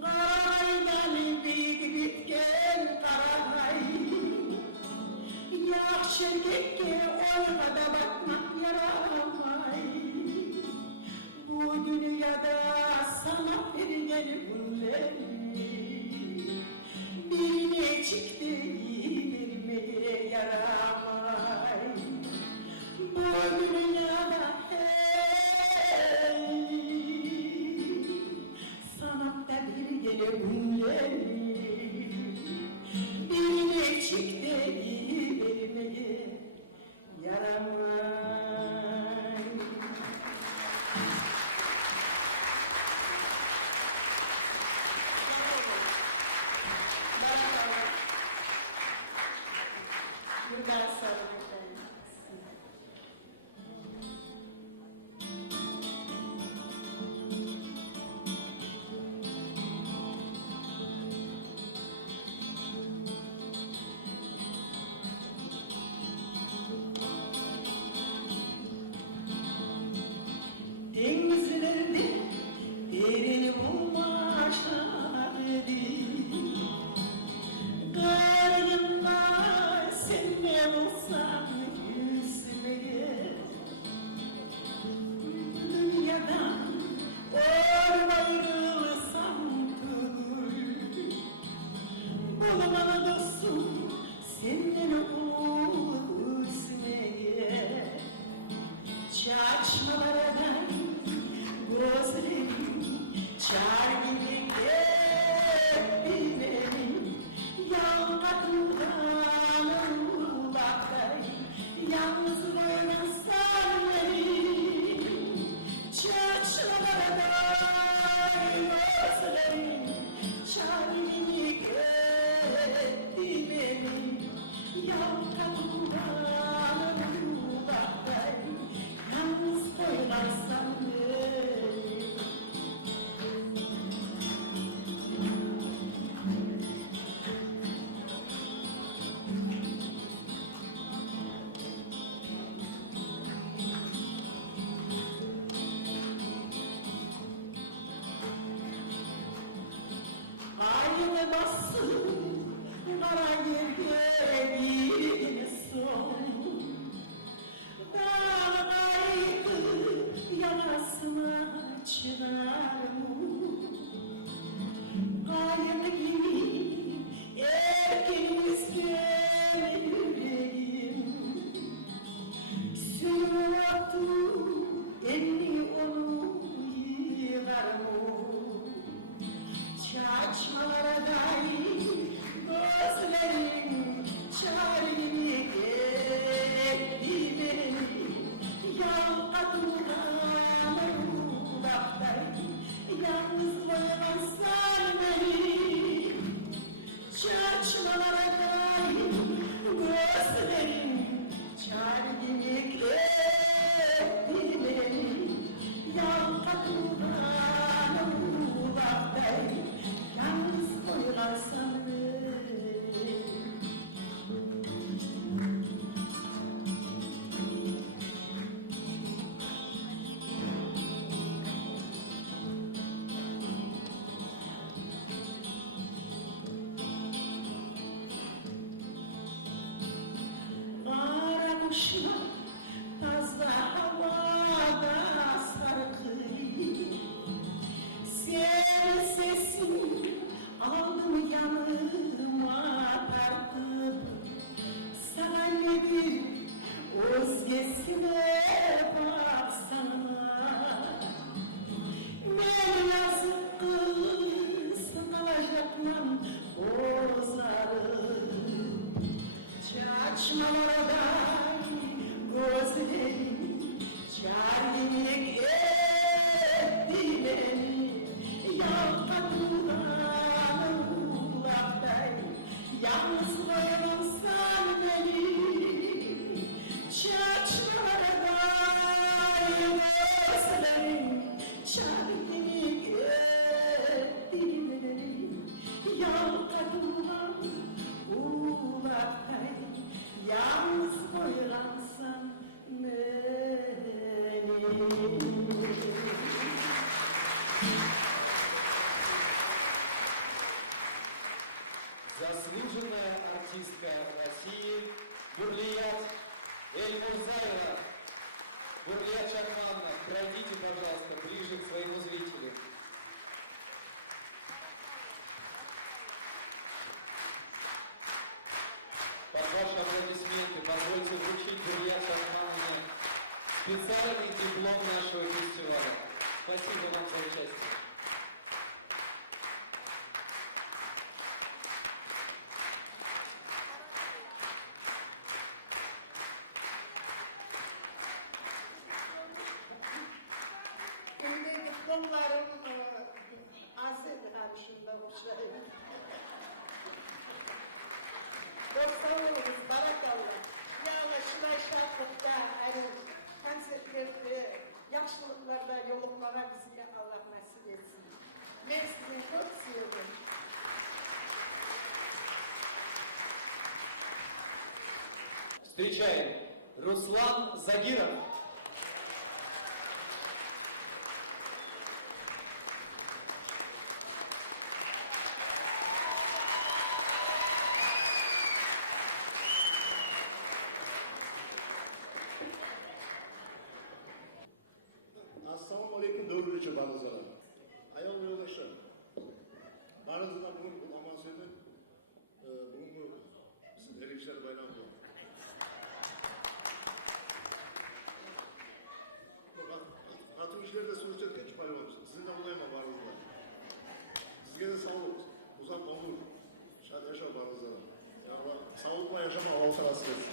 Aydan bir bitken bir daha sarılın efendim. Denizlerde derin bulmaşlar Karnımda sen ne olsan yüzmeye Dünyadan ayrılsam tügül Bulamalı dostum senden üzmeye Çarşmalardan gözlerim çar gibi benim Yalvarırdan uzaklar yalnız bıraksan beni Çarşmalardan gözlerim çar gibi benim Yalvarırdan uzaklar yalnız bıraksan beni Aynı bastım, kara yerde bir son Dağlaydı yanasına çınarım Aynı gibi erkeniz yüreğim Sürüyordu elini onu yığarım Çarşmalara dair gözlerim çar gibi etti beni Yalvarırdan uzaklar yalnız bıraksan beni Çarşmalara dair gözlerim çar gibi etti beni Yalvarırdan uzaklar yalnız bıraksan beni Kara kuşlar tazla havada sarkıyor Sen sesin aldım yanıma tartıp Sana nedir özgesine baksana Ben yazık kız kalacakmam bozarım Çarşmalardan gözlerim çar gibi etti beni Yalvarırdan uzaklar yalnız bıraksan beni Çarşmalardan gözlerim çar gibi etti beni Yalvarırdan uzaklar yalnız bıraksan beni Заслуженная артистка России Бурлият Эльмурзаева. Бурлият Шахмановна, пройдите, пожалуйста, ближе к своему зрителю. Под ваши аплодисменты позвольте вручить Бурлият Шахмановне специальный диплом нашего фестиваля. Спасибо вам за участие. Şimdi diplomlarım hazır karşımda uçlarım. Dostlarımız barakallah. Встречаем Руслан Загиров. Assalomu alaykum dövlüçü barızlar. Ayol ve yoldaşlar. Barızlar bugün bu Amasya'da bugün bu bizim Erişler Bayramı var. Atım işlerde sonuçta hiç payı var. Sizin de bulayım barızlar. Sizge de sağlık, uzak olur. Şad yaşa barızlar. Ya Allah sağlıkla yaşama olsa nasip etsin.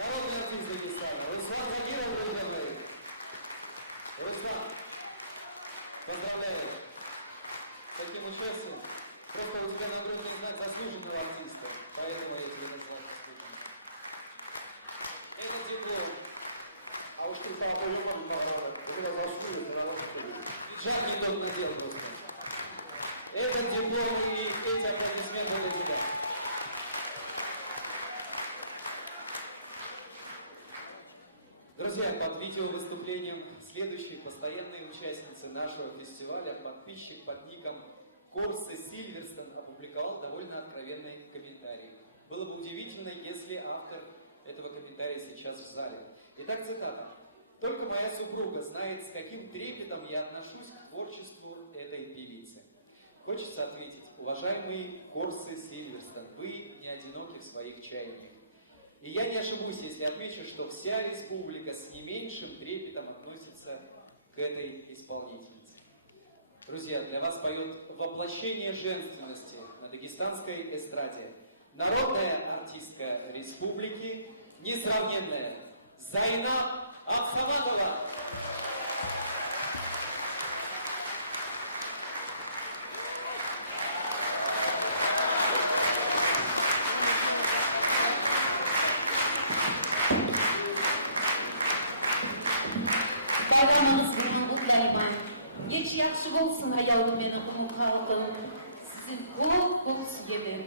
Народный артист Дагестана, Руслан Загиров, друзья мои. Руслан, поздравляю с таким участием. Просто у тебя нагрудный знак заслуженного артиста, поэтому я тебя назвал заслуженным. Это диплом. Друзья, под видеовыступлением следующей постоянной участницы нашего фестиваля подписчик под ником Корсы Сильверстон опубликовал довольно откровенный комментарий. Было бы удивительно, если автор этого комментария сейчас в зале. Итак, цитата. «Только моя супруга знает, с каким трепетом я отношусь к творчеству этой певицы». Хочется ответить, уважаемые Корсы Сильверстон, вы не одиноки в своих чаяниях. И я не ошибусь, если отмечу, что вся республика с не меньшим трепетом относится к этой исполнительнице. Друзья, для вас поет воплощение женственности на дагестанской эстраде народная артистка республики, несравненная Зайнаб Абхаматова. Bayramınız bilen kutlayman. Geç yakşı olsun hayalım benim bu kalkın. Sizin bol süyedim.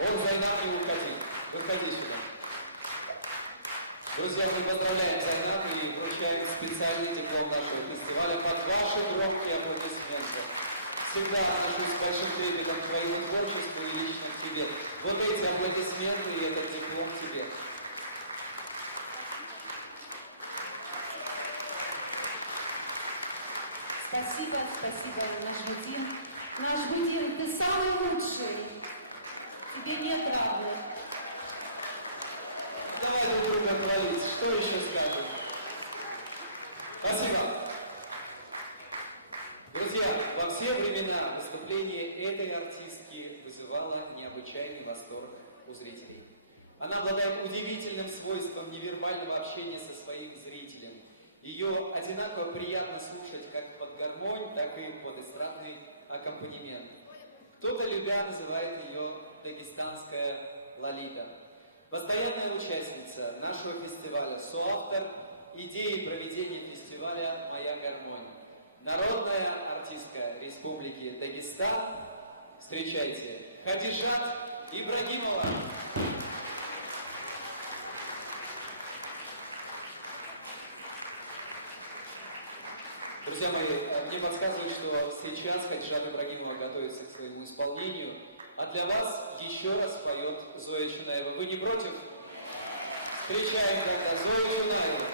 Он Зайнаб не уходи. Выходи сюда. Друзья, мы поздравляем Зайнаб и вручаем специальный диплом нашего фестиваля под ваши громкие аплодисменты. Всегда отношусь с большим трепетом к твоему творчеству и лично к тебе. Вот эти аплодисменты и этот диплом тебе. Спасибо, спасибо, Нажмудин. Наш Будин, ты самый лучший. Тебе нет равных. Давай друг друга хвалить. Что еще скажем? Спасибо. Друзья, во все времена выступление этой артистки вызывало необычайный восторг у зрителей. Она обладает удивительным свойством невербального общения со своим зрителем. Ее одинаково приятно слушать как под гармонь, так и под эстрадный аккомпанемент. Кто-то, любя, называет ее дагестанская Лолита. Постоянная участница нашего фестиваля, соавтор идеи проведения фестиваля «Моя гармонь». Народная артистка Республики Дагестан. Встречайте, Хадижат Ибрагимова. Друзья мои, мне подсказывают, что сейчас Хадижат Ибрагимова готовится к своему исполнению, а для вас еще раз поет Зоя Чунаева. Вы не против? Встречаем тогда Зою Чунаеву.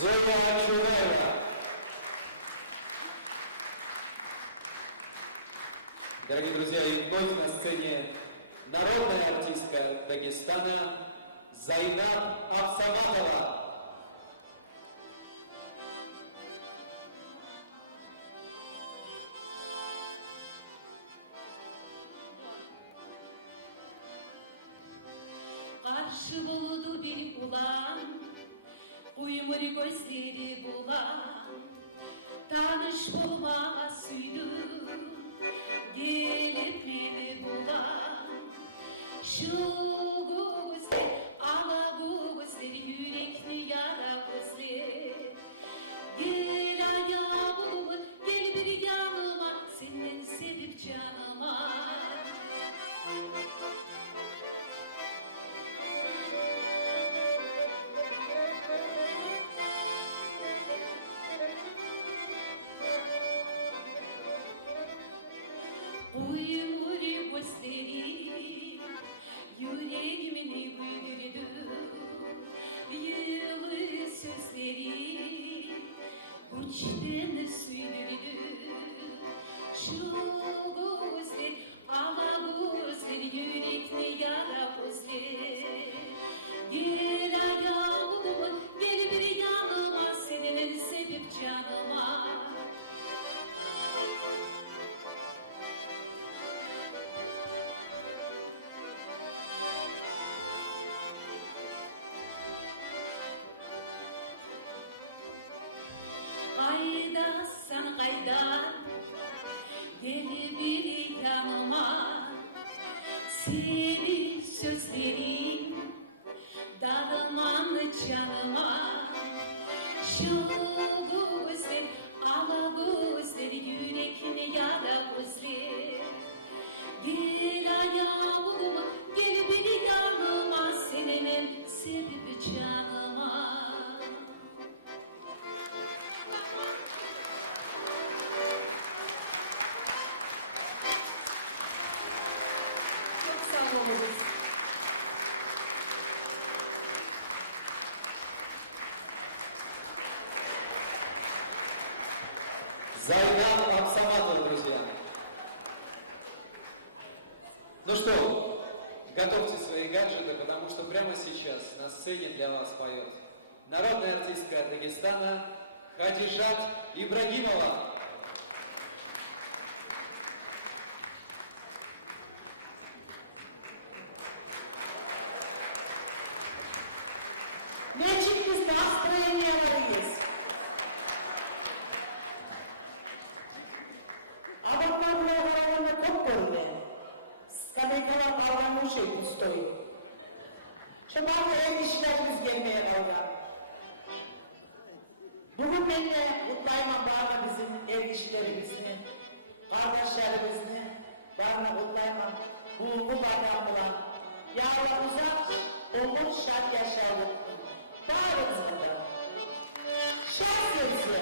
Зоя Чунаева. Дорогие друзья, и вновь на сцене народная артистка Дагестана Зайнаб Абсаматова. Karşı buldu bir ulan, uyumur gözleri bulan, tanış bulmasıydı, gelip beni bulan. Şu gözler, ala gözler, yürekli yara gözler. Gel ayağımı, gel bir yanıma, senin sevip canıma. Uyumur gözleri, yüreğimini güldürdü. Yılı sözleri, uçlarını sürdürdü. Şu gözler, ala gözler, yürekli yara gözler. Gel ayağımı, gel bir yanıma, senin sevip canıma. Kaydasan kaydan, gel bir yanıma. Senin sözlerin dağılman canıma. Şu gözler, ala gözler, yürekli yara gözler. Gel ayağımı, gel bir yanıma, senin sevip canıma. Çok sağ olun. Зайдан Аксаматов, друзья. Ну что, готовьте свои гаджеты, потому что прямо сейчас на сцене для вас поет народная артистка Дагестана Хадижат Ибрагимова. Значит, мы настроение есть. Аватарlarına çok görme. Skadekalar kavramı şey pustoy. Şimdi en işlerimiz gelmeye kavram. Bugün benimle kutlayman bağlı bizim ev işlerimizni, kardeşlerimizni, bağlı kutlayman bu bayramla. Yağla uzak, olur şart yaşarlık. Bağrımızda. Şart gözü.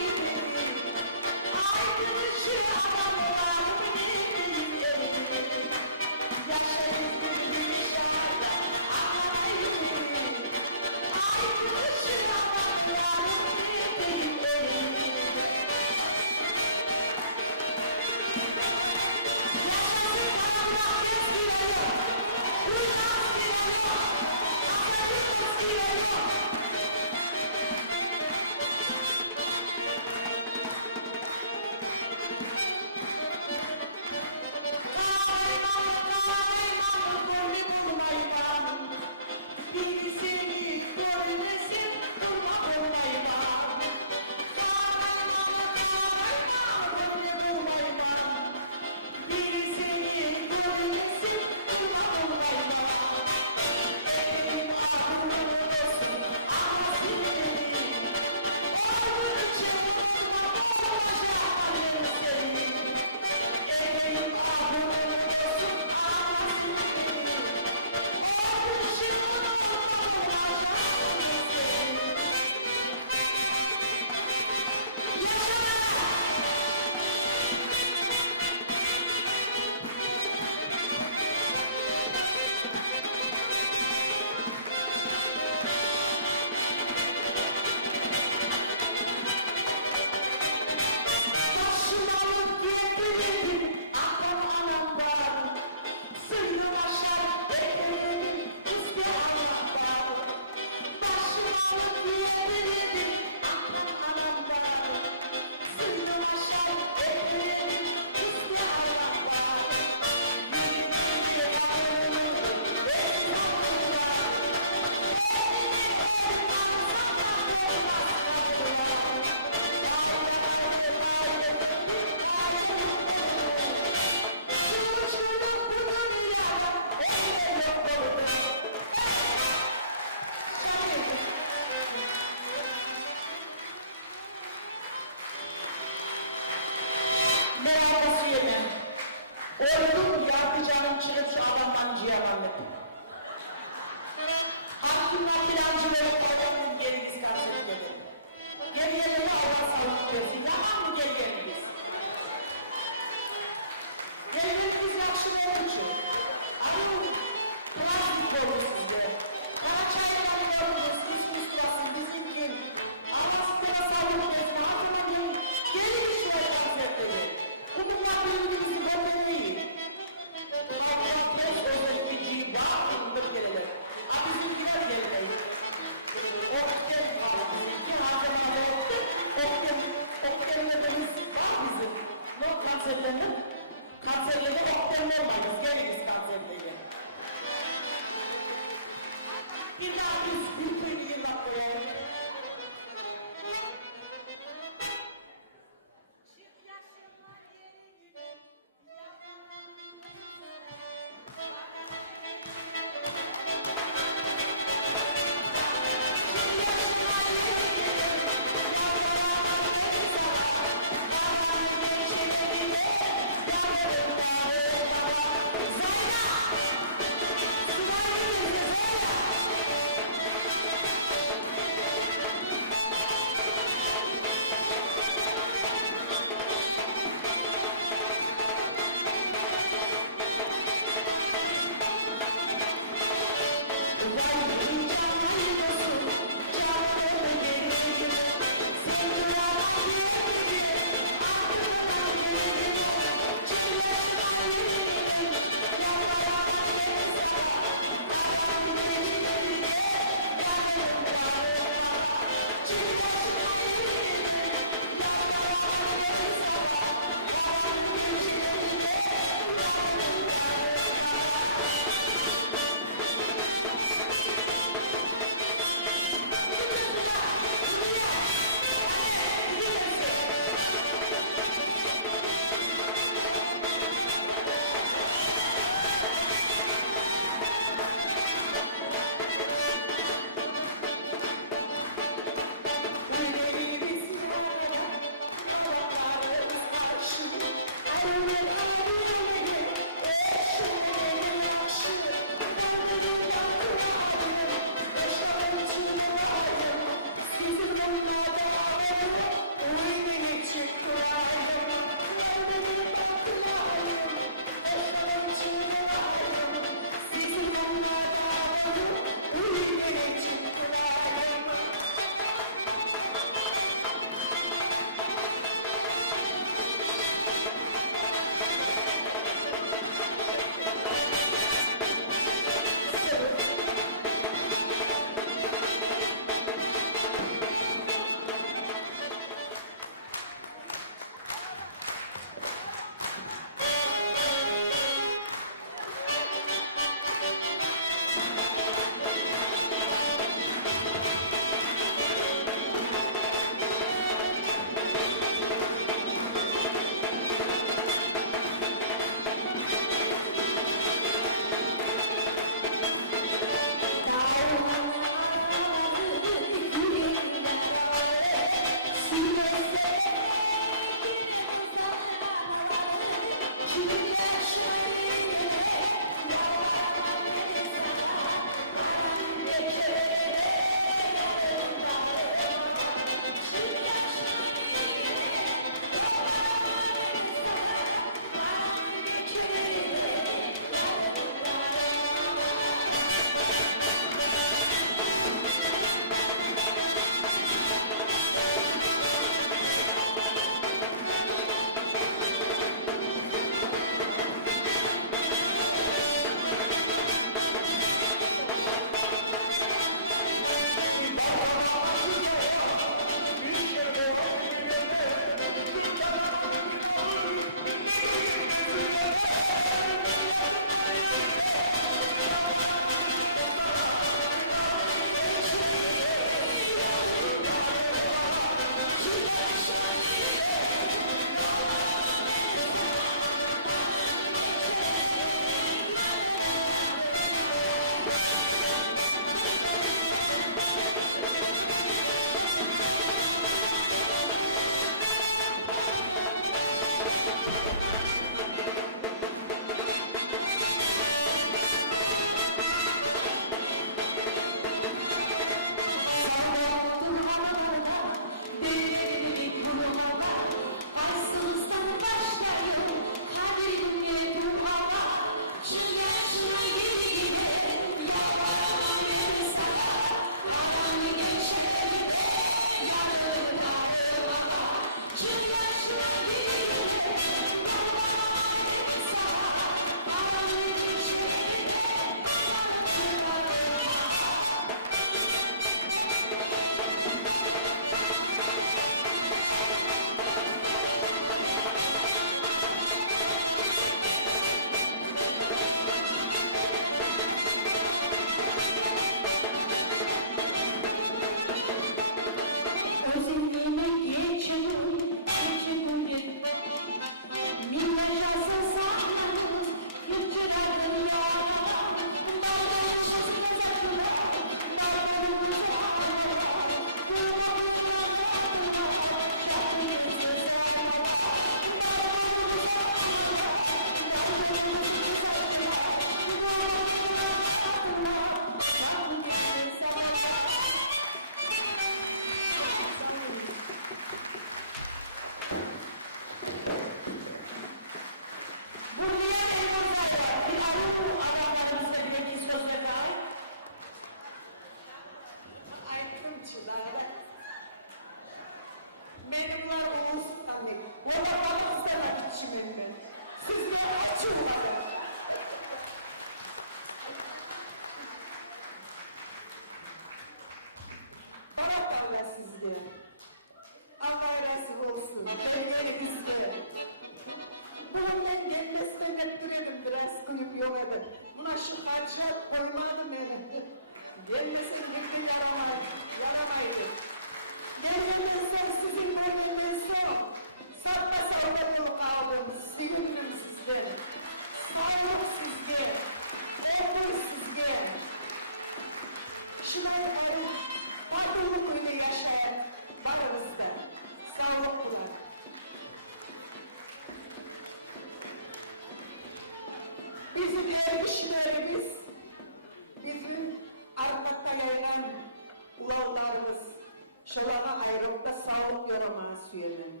Şolağa ayrılıkta sağlık yoramağı süyelim.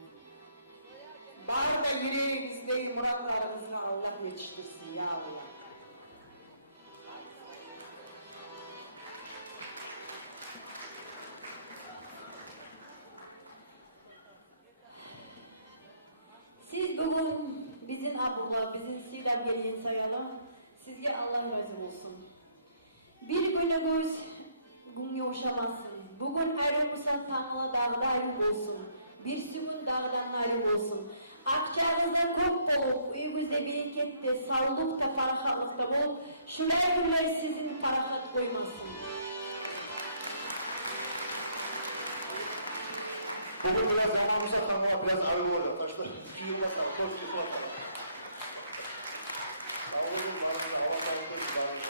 Var da yüreğimizde muratlarımızla Allah yetiştirsin ya Allah. Siz bugün bizim abla, bizim sizler gelin sayalım. Sizge Allah razı olsun. Bir günümüz gün yavuşamasın. Bugün ayrılmışsan Tanrı dağda ayrı olsun. Bir sümün dağdan ayrı olsun. Akçağınızda köp bolup, uygunuzda berekette, sağlıkta, farahatlıkta bolup, şular günler sizin farahat koymasın. Bugün biraz zamanımıza kalma, biraz ağır olacak. Taşlar 2 yıl bakar, 4 yıl bakar. Sağolun varlığı, hava sağlıklı varlığı.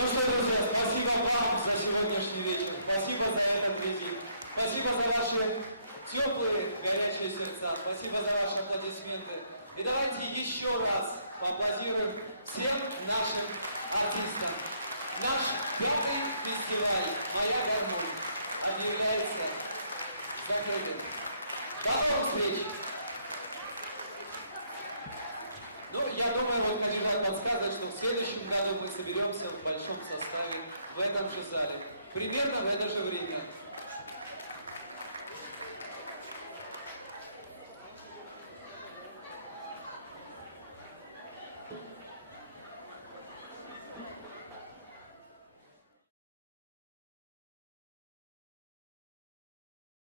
Ну что, друзья, спасибо вам за сегодняшний вечер. Спасибо за этот визит. Спасибо за ваши теплые, горячие сердца. Спасибо за ваши аплодисменты. И давайте еще раз поаплодируем всем нашим артистам. Наш пятый фестиваль «Моя гармония» объявляется закрытым. До новых встреч! Ну, я думаю, вот начинает подсказывать, что в следующем году мы соберемся в большом составе в этом же зале. Примерно в это же время.